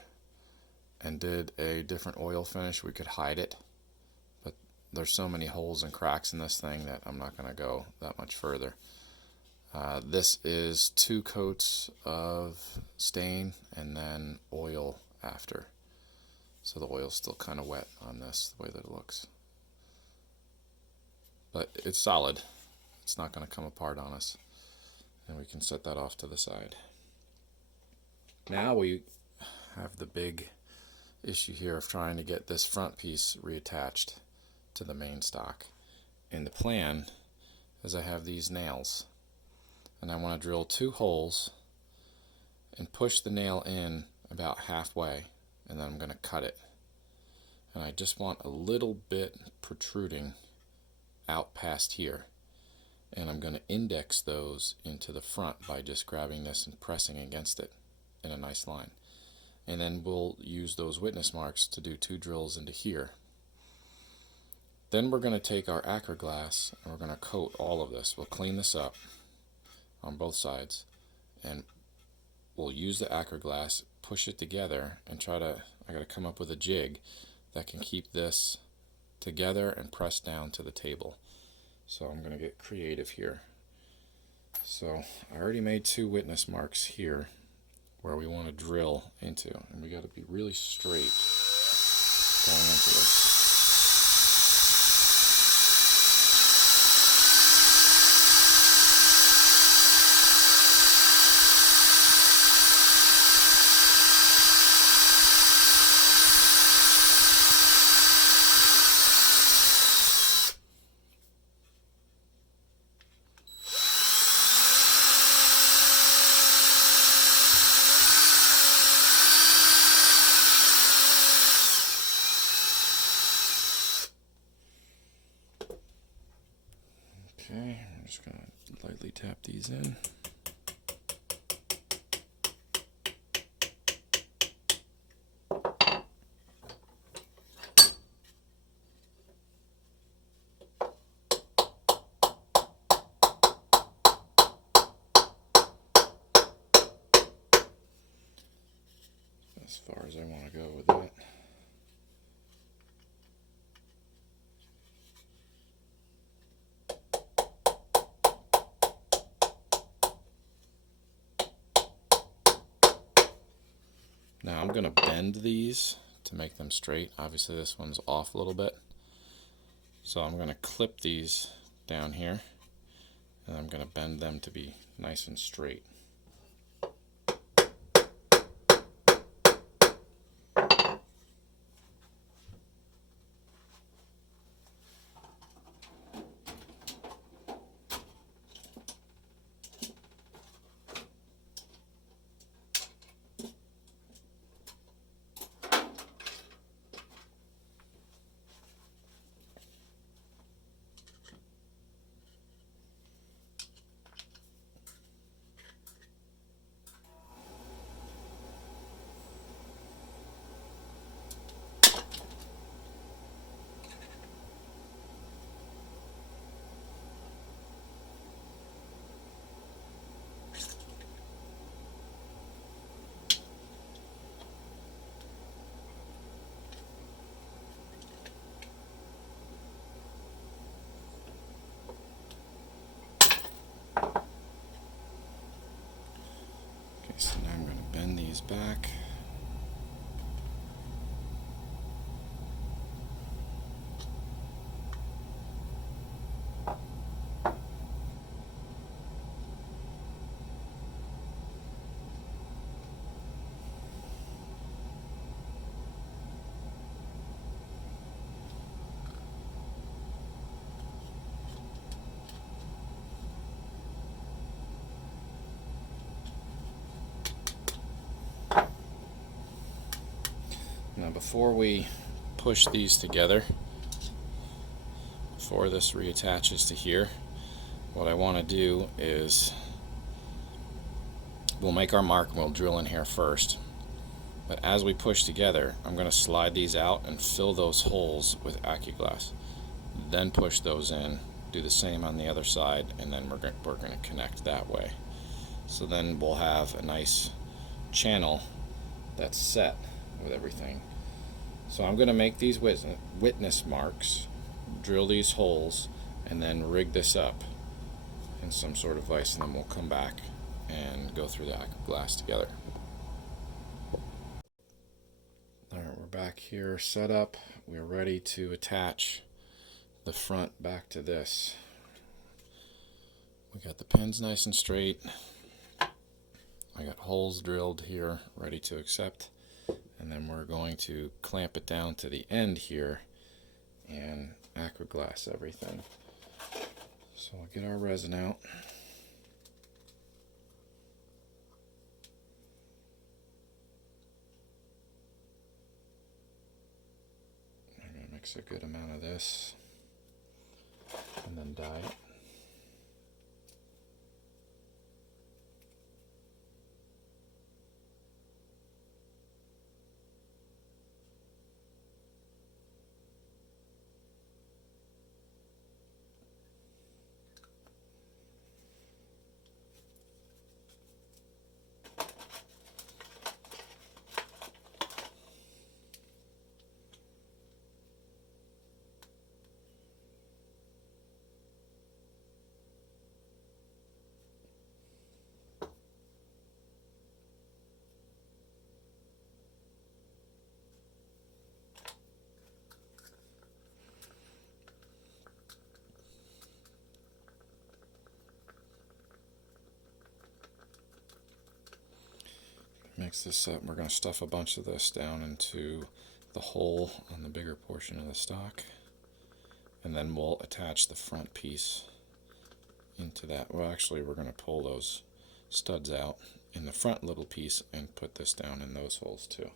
and did a different oil finish, we could hide it. But there's so many holes and cracks in this thing that I'm not going to go that much further. This is 2 coats of stain and then oil after. So the oil's still kind of wet on this, the way that it looks. But it's solid. It's not going to come apart on us. And we can set that off to the side. Now we have the big issue here of trying to get this front piece reattached to the main stock. And the plan is I have these nails, and I want to drill 2 holes and push the nail in about halfway, and then I'm going to cut it. And I just want a little bit protruding out past here, and I'm going to index those into the front by just grabbing this and pressing against it in a nice line. And then we'll use those witness marks to do 2 drills into here. Then we're going to take our Acro glass and we're going to coat all of this. We'll clean this up on both sides, and we'll use the Acro glass, push it together, and I got to come up with a jig that can keep this together and press down to the table. So I'm going to get creative here. So I already made 2 witness marks here where we want to drill into, and we got to be really straight going into this. Okay, I'm just going to lightly tap these in. As far as I want to go with it. Now I'm going to bend these to make them straight. Obviously this one's off a little bit. So I'm going to clip these down here, and I'm going to bend them to be nice and straight. back. Now before we push these together, before this reattaches to here, what I want to do is we'll make our mark and we'll drill in here first. But as we push together, I'm going to slide these out and fill those holes with Acuglass. Then push those in, do the same on the other side, and then we're going to connect that way. So then we'll have a nice channel that's set with everything. So I'm going to make these witness marks, drill these holes, and then rig this up in some sort of vise, and then we'll come back and go through the Acuglass together. Alright, we're back here set up. We're ready to attach the front back to this. We got the pins nice and straight. I got holes drilled here ready to accept, and then we're going to clamp it down to the end here and Acuglass everything. So I'll get our resin out. I'm going to mix a good amount of this and then dye it. Mix this up. We're going to stuff a bunch of this down into the hole on the bigger portion of the stock, and then we'll attach the front piece into that. Well, actually, we're going to pull those studs out in the front little piece and put this down in those holes too.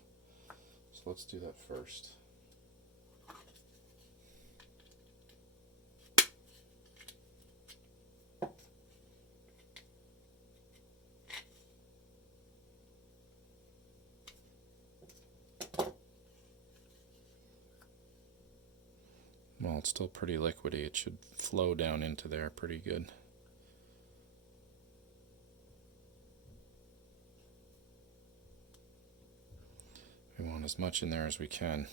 So let's do that first. Well, it's still pretty liquidy. It should flow down into there pretty good. We want as much in there as we can.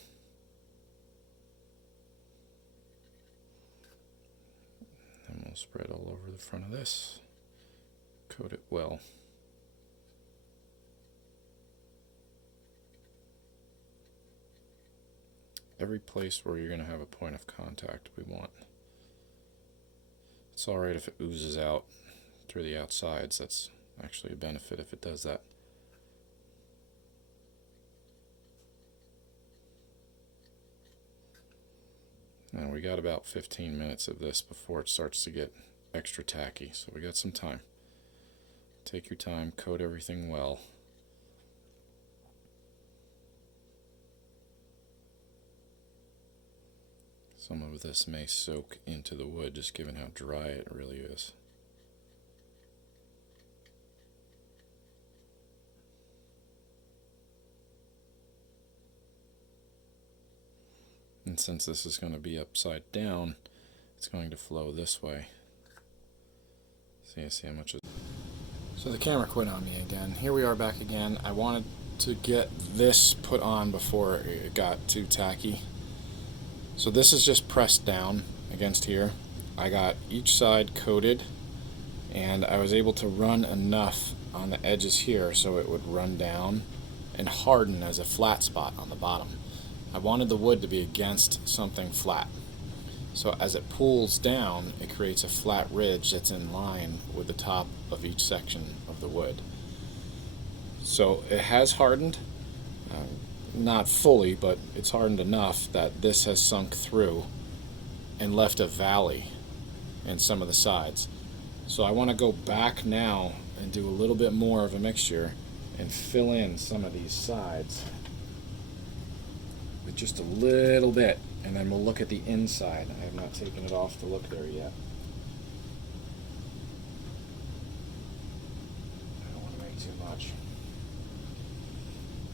And we'll spread all over the front of this. Coat it well. Every place where you're going to have a point of contact we want. It's alright if it oozes out through the outsides. That's actually a benefit if it does that. Now we got about 15 minutes of this before it starts to get extra tacky, so we got some time. Take your time, coat everything well. Some of this may soak into the wood, just given how dry it really is. And since this is going to be upside down, it's going to flow this way. See how much is. So the camera quit on me again. Here we are back again. I wanted to get this put on before it got too tacky. So this is just pressed down against here. I got each side coated, and I was able to run enough on the edges here so it would run down and harden as a flat spot on the bottom. I wanted the wood to be against something flat. So as it pulls down, it creates a flat ridge that's in line with the top of each section of the wood. So it has hardened, not fully, but it's hardened enough that this has sunk through and left a valley in some of the sides. So I want to go back now and do a little bit more of a mixture and fill in some of these sides with just a little bit, and then we'll look at the inside. I have not taken it off to look there yet. I don't want to make too much.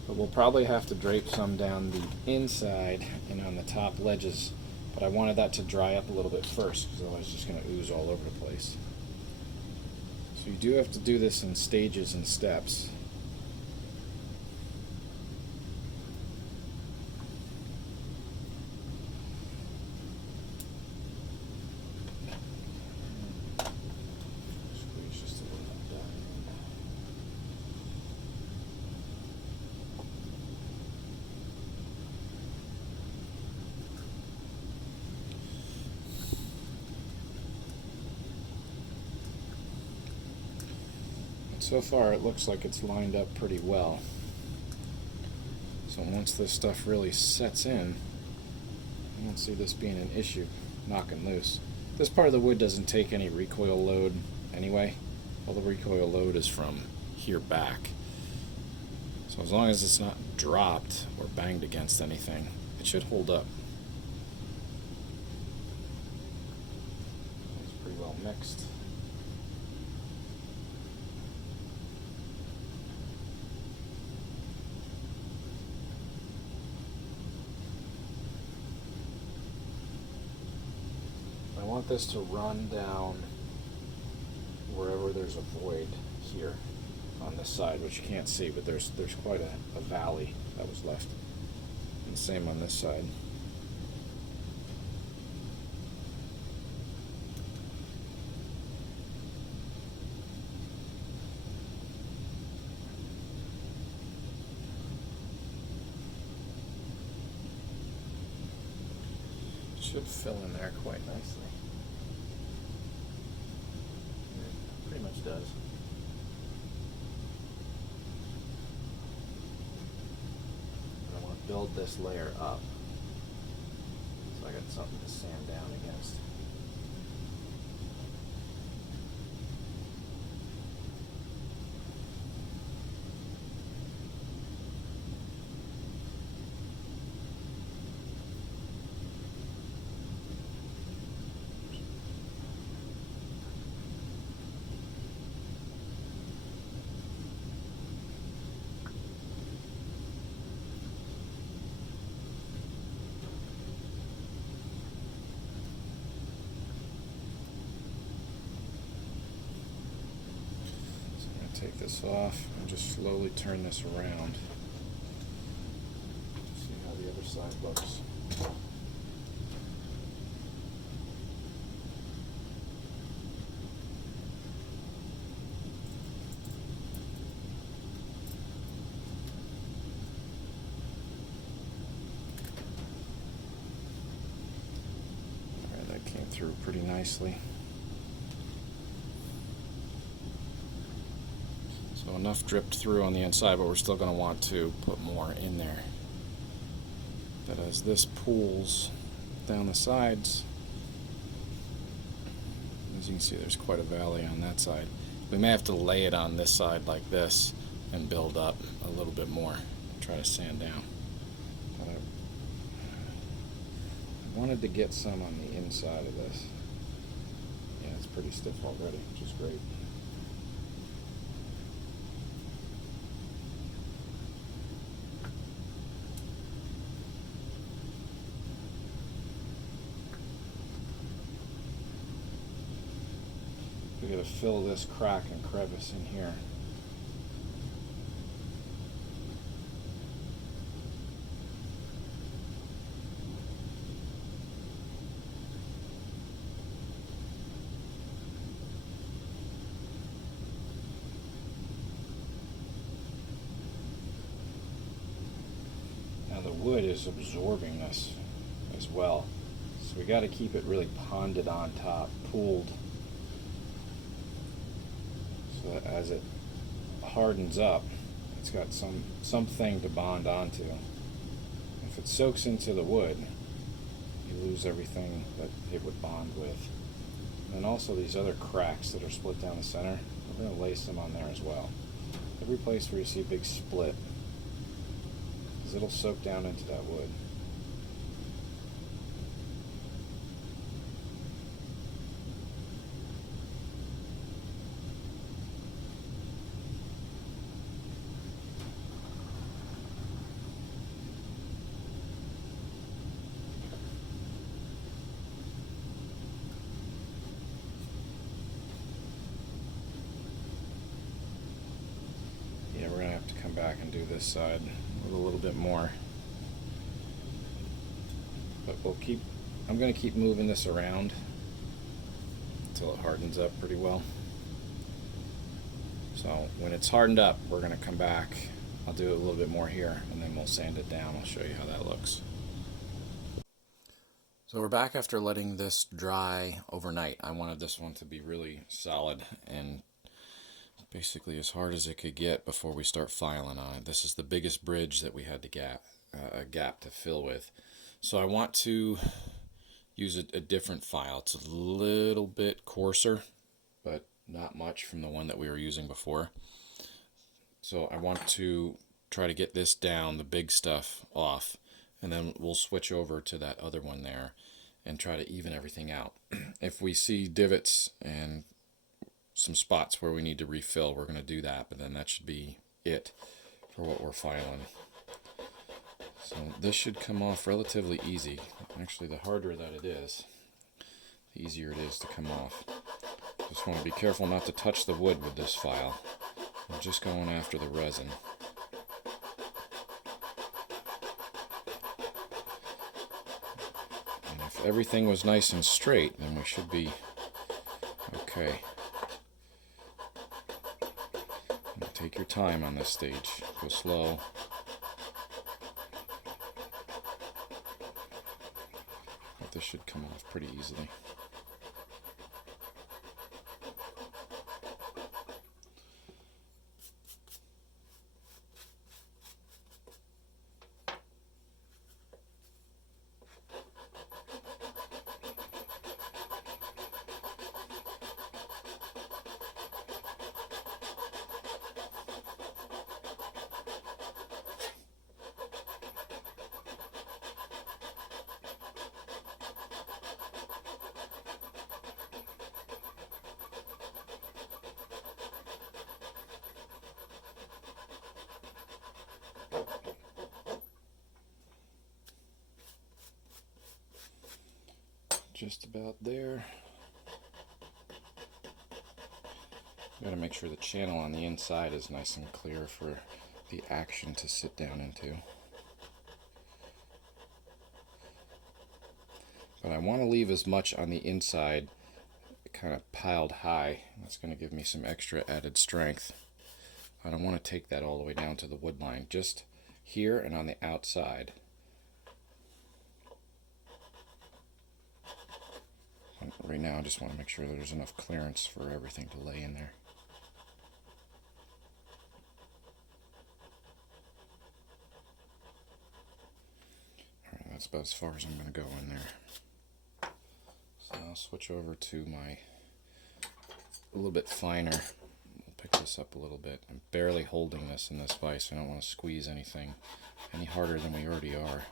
But we'll probably have to drape some down the inside and on the top ledges, but I wanted that to dry up a little bit first because otherwise it's just going to ooze all over the place. So you do have to do this in stages and steps. So far it looks like it's lined up pretty well. So once this stuff really sets in, I don't see this being an issue, knocking loose. This part of the wood doesn't take any recoil load anyway. All the recoil load is from here back. So as long as it's not dropped or banged against anything, it should hold up. It's pretty well mixed. I want this to run down wherever there's a void here on this side, which you can't see, but there's quite a valley that was left. And same on this side. Should fill in there quite nicely. It pretty much does. I want to build this layer up, so I got something to sand down against. Take this off and just slowly turn this around. See how the other side looks. Alright, that came through pretty nicely. So enough dripped through on the inside, but we're still going to want to put more in there. That as this pulls down the sides, as you can see, there's quite a valley on that side. We may have to lay it on this side like this and build up a little bit more. Try to sand down. But I wanted to get some on the inside of this. Yeah, it's pretty stiff already, which is great. We're going to fill this crack and crevice in here. wood is absorbing this as well. So we got to keep it really ponded on top, pooled, so that as it hardens up, it's got something to bond onto. If it soaks into the wood, you lose everything that it would bond with. And also these other cracks that are split down the center, we're going to lace them on there as well. Every place where you see a big split, because it'll soak down into that wood. Yeah, we're going to have to come back and do this side with a little bit more. But I'm going to keep moving this around until it hardens up pretty well. So when it's hardened up, we're going to come back. I'll do a little bit more here, and then we'll sand it down. I'll show you how that looks. So we're back after letting this dry overnight. I wanted this one to be really solid and basically as hard as it could get before we start filing on it. This is the biggest bridge that we had to a gap to fill with. So I want to use a different file. It's a little bit coarser, but not much from the one that we were using before. So I want to try to get this down, the big stuff off, and then we'll switch over to that other one there and try to even everything out. If we see divots and some spots where we need to refill, we're going to do that, but then that should be it for what we're filing. So this should come off relatively easy. Actually, the harder that it is, the easier it is to come off. Just want to be careful not to touch the wood with this file. I'm just going after the resin. And if everything was nice and straight, then we should be okay. Take your time on this stage. Go slow. But this should come off pretty easily. Just about there. Got to make sure the channel on the inside is nice and clear for the action to sit down into. But I want to leave as much on the inside kind of piled high. That's going to give me some extra added strength. I don't want to take that all the way down to the wood line, just here and on the outside. Right now I just want to make sure there's enough clearance for everything to lay in there. Alright, that's about as far as I'm going to go in there. So I'll switch over to my a little bit finer. We'll pick this up a little bit. I'm barely holding this in this vise. I don't want to squeeze anything any harder than we already are.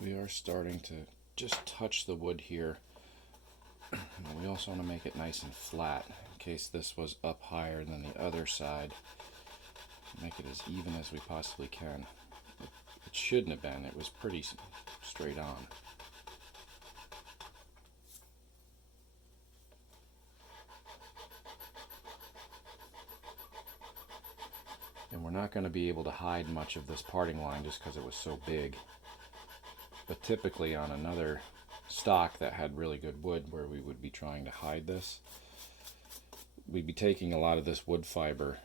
We are starting to just touch the wood here. We also want to make it nice and flat in case this was up higher than the other side. make it as even as we possibly can. It shouldn't have been. It was pretty straight on. And we're not going to be able to hide much of this parting line just because it was so big. But typically on another stock that had really good wood where we would be trying to hide this, we'd be taking a lot of this wood fiber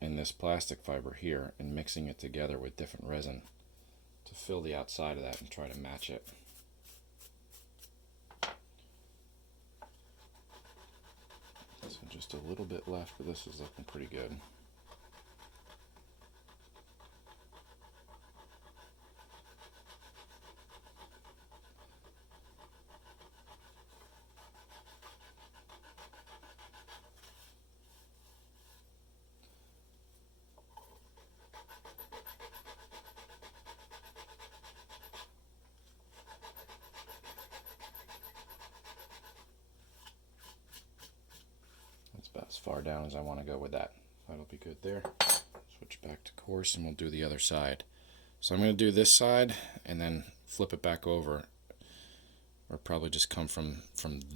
and this plastic fiber here and mixing it together with different resin to fill the outside of that and try to match it. So just a little bit left, but this is looking pretty good. That's about as far down as I want to go with that. That'll be good there. Switch back to coarse and we'll do the other side. So I'm going to do this side and then flip it back over, or probably just come from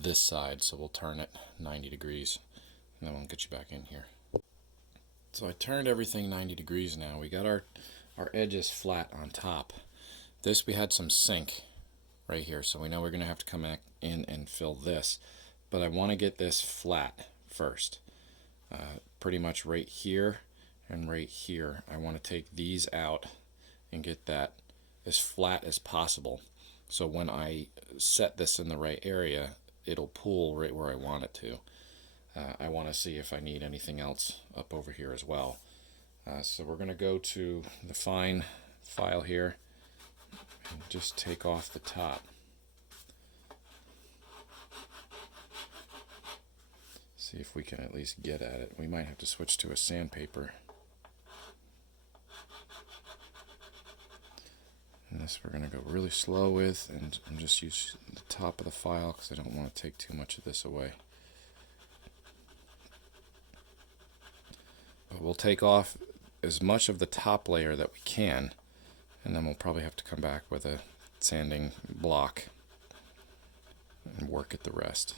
this side. So we'll turn it 90 degrees and then we'll get you back in here. So I turned everything 90 degrees now. We got our edges flat on top. This, we had some sink right here, so we know we're going to have to come back in and fill this. But I want to get this flat first. Pretty much right here and right here. I want to take these out and get that as flat as possible. So when I set this in the right area, it'll pull right where I want it to. I want to see if I need anything else up over here as well. So we're going to go to the fine file here and just take off the top. See if we can at least get at it. We might have to switch to a sandpaper. And this we're going to go really slow with and just use the top of the file because I don't want to take too much of this away. But we'll take off as much of the top layer that we can, and then we'll probably have to come back with a sanding block and work at the rest.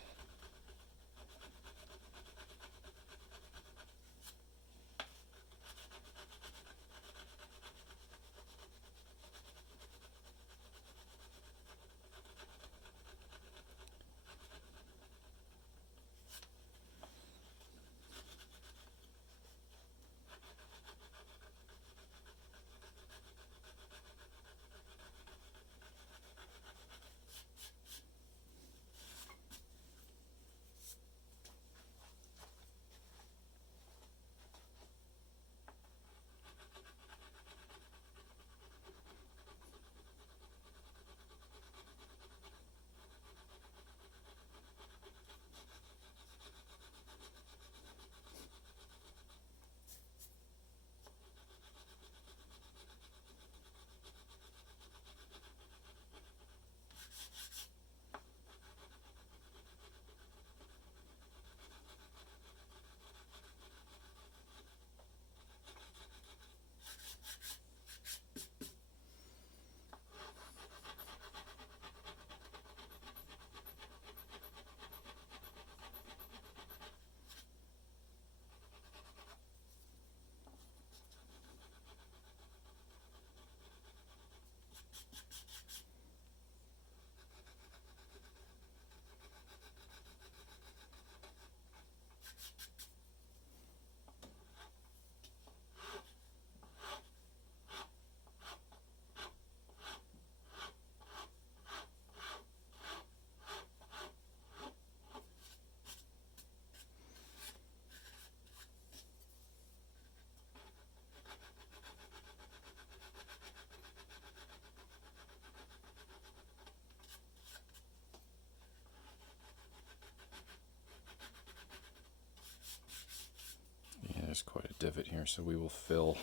There's quite a divot here, so we will fill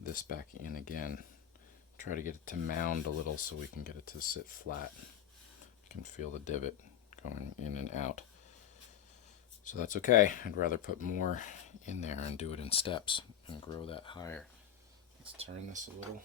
this back in again. Try to get it to mound a little so we can get it to sit flat. You can feel the divot going in and out. So that's okay. I'd rather put more in there and do it in steps and grow that higher. Let's turn this a little.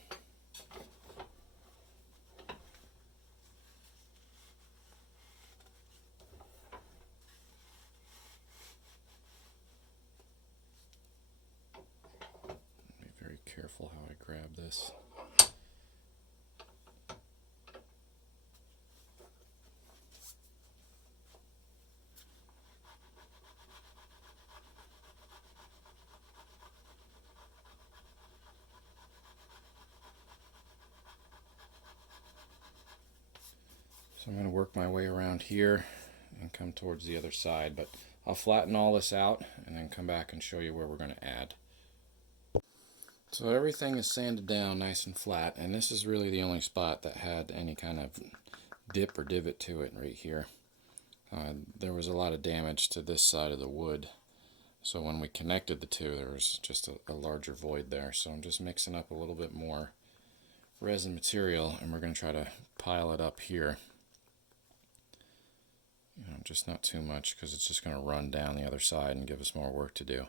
Be very careful how I grab this. So I'm going to work my way around here and come towards the other side, but I'll flatten all this out and then come back and show you where we're going to add. So everything is sanded down nice and flat, and this is really the only spot that had any kind of dip or divot to it right here. There was a lot of damage to this side of the wood, so when we connected the two there was just a larger void there. So I'm just mixing up a little bit more resin material and we're going to try to pile it up here. Just not too much because it's just going to run down the other side and give us more work to do.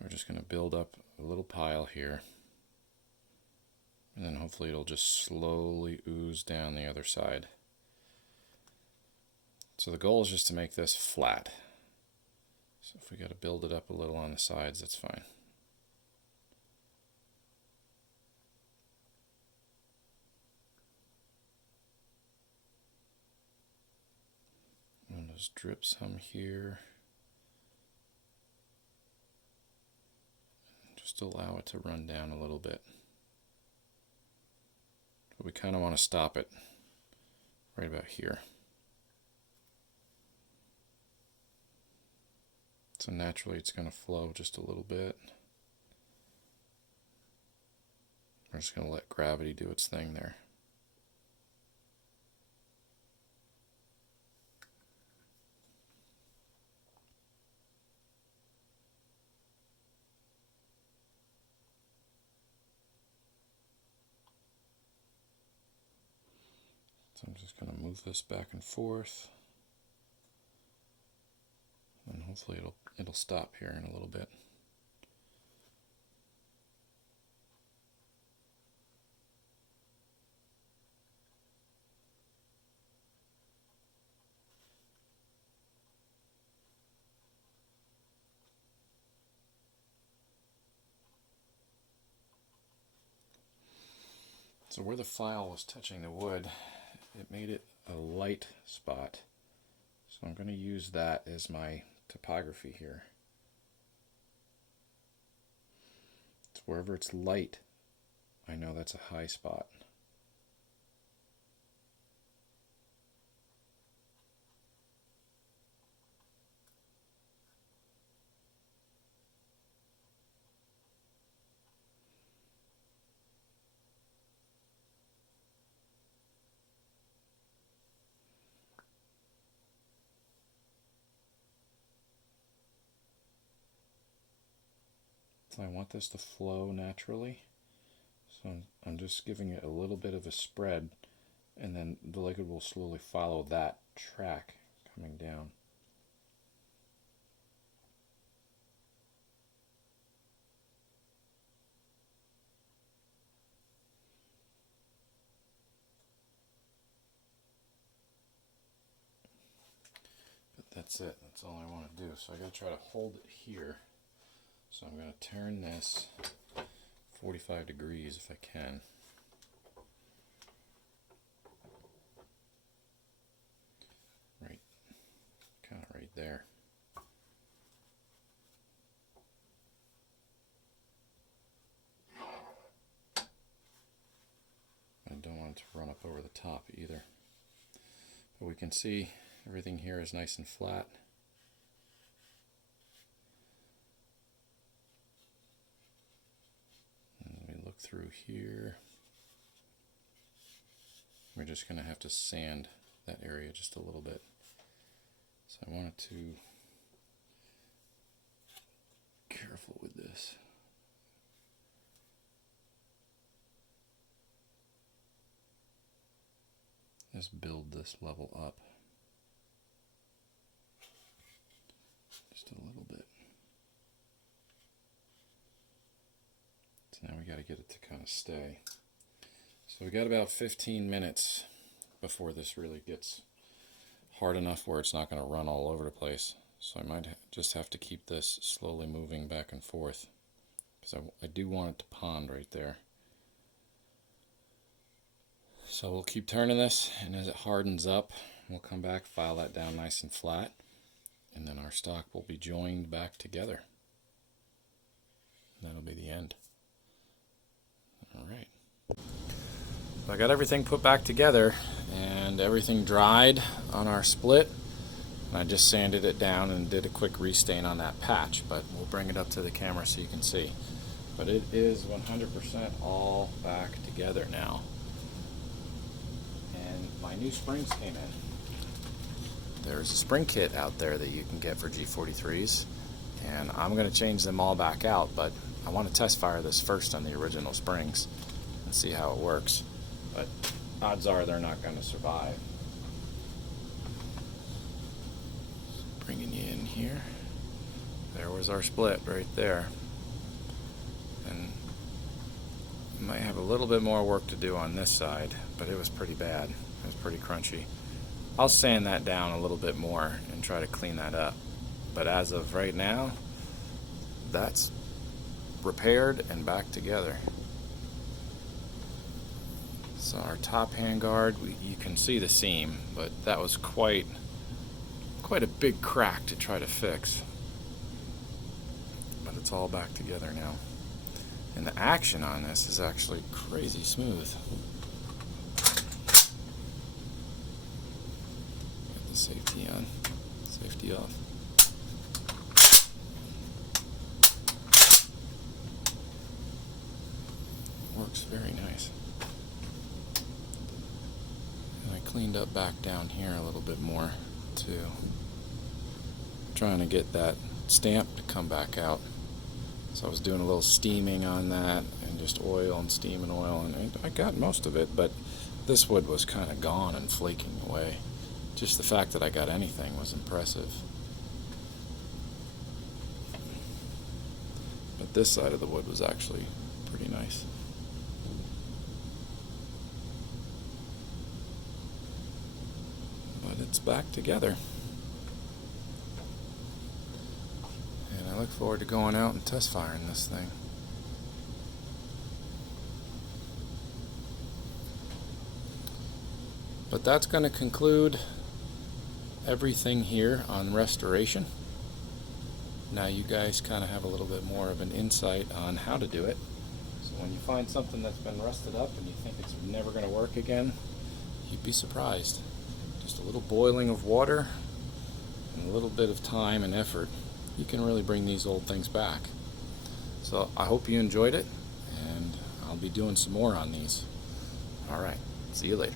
We're just going to build up a little pile here, and then hopefully it'll just slowly ooze down the other side. So the goal is just to make this flat. So if we got to build it up a little on the sides, that's fine. And just drip some here. Just allow it to run down a little bit. But we kind of want to stop it right about here. So naturally it's going to flow just a little bit. We're just going to let gravity do its thing there. So I'm just going to move this back and forth, and hopefully it'll stop here in a little bit. So where the file was touching the wood, it made it a light spot. So I'm going to use that as my topography here. So wherever it's light, I know that's a high spot. So I want this to flow naturally. So I'm just giving it a little bit of a spread, and then the liquid will slowly follow that track coming down. But that's it. That's all I want to do. So I got to try to hold it here. So I'm going to turn this 45 degrees if I can. Right, kind of right there. I don't want it to run up over the top either. But we can see everything here is nice and flat. And we look through here. We're just going to have to sand that area just a little bit. So I wanted to be careful with this. Just build this level up. So now we got to get it to kind of stay. So we got about 15 minutes before this really gets hard enough where it's not going to run all over the place. So I might just have to keep this slowly moving back and forth, because I do want it to pond right there. So we'll keep turning this, and as it hardens up, we'll come back, file that down nice and flat, and then our stock will be joined back together. That'll be the end. Alright. So I got everything put back together, and everything dried on our split. And I just sanded it down and did a quick restain on that patch, but we'll bring it up to the camera so you can see. But it is 100% all back together now. And my new springs came in. There's a spring kit out there that you can get for G43s, and I'm going to change them all back out, but I want to test fire this first on the original springs and see how it works. But odds are they're not going to survive. Bringing you in here. There was our split right there. And we might have a little bit more work to do on this side, but it was pretty bad. It was pretty crunchy. I'll sand that down a little bit more and try to clean that up. But as of right now, that's repaired and back together. So our top handguard, you can see the seam, but that was quite a big crack to try to fix. But it's all back together now. And the action on this is actually crazy smooth. Get the safety on, safety off. Works very nice. And I cleaned up back down here a little bit more too. Trying to get that stamp to come back out. So I was doing a little steaming on that, and just oil and steam and oil, and I got most of it, but this wood was kind of gone and flaking away. Just the fact that I got anything was impressive. But this side of the wood was actually pretty nice. But it's back together. And I look forward to going out and test firing this thing. But that's going to conclude everything here on restoration. Now you guys kind of have a little bit more of an insight on how to do it. So when you find something that's been rusted up and you think it's never going to work again, you'd be surprised. Just a little boiling of water and a little bit of time and effort, you can really bring these old things back. So I hope you enjoyed it, and I'll be doing some more on these. Alright, see you later.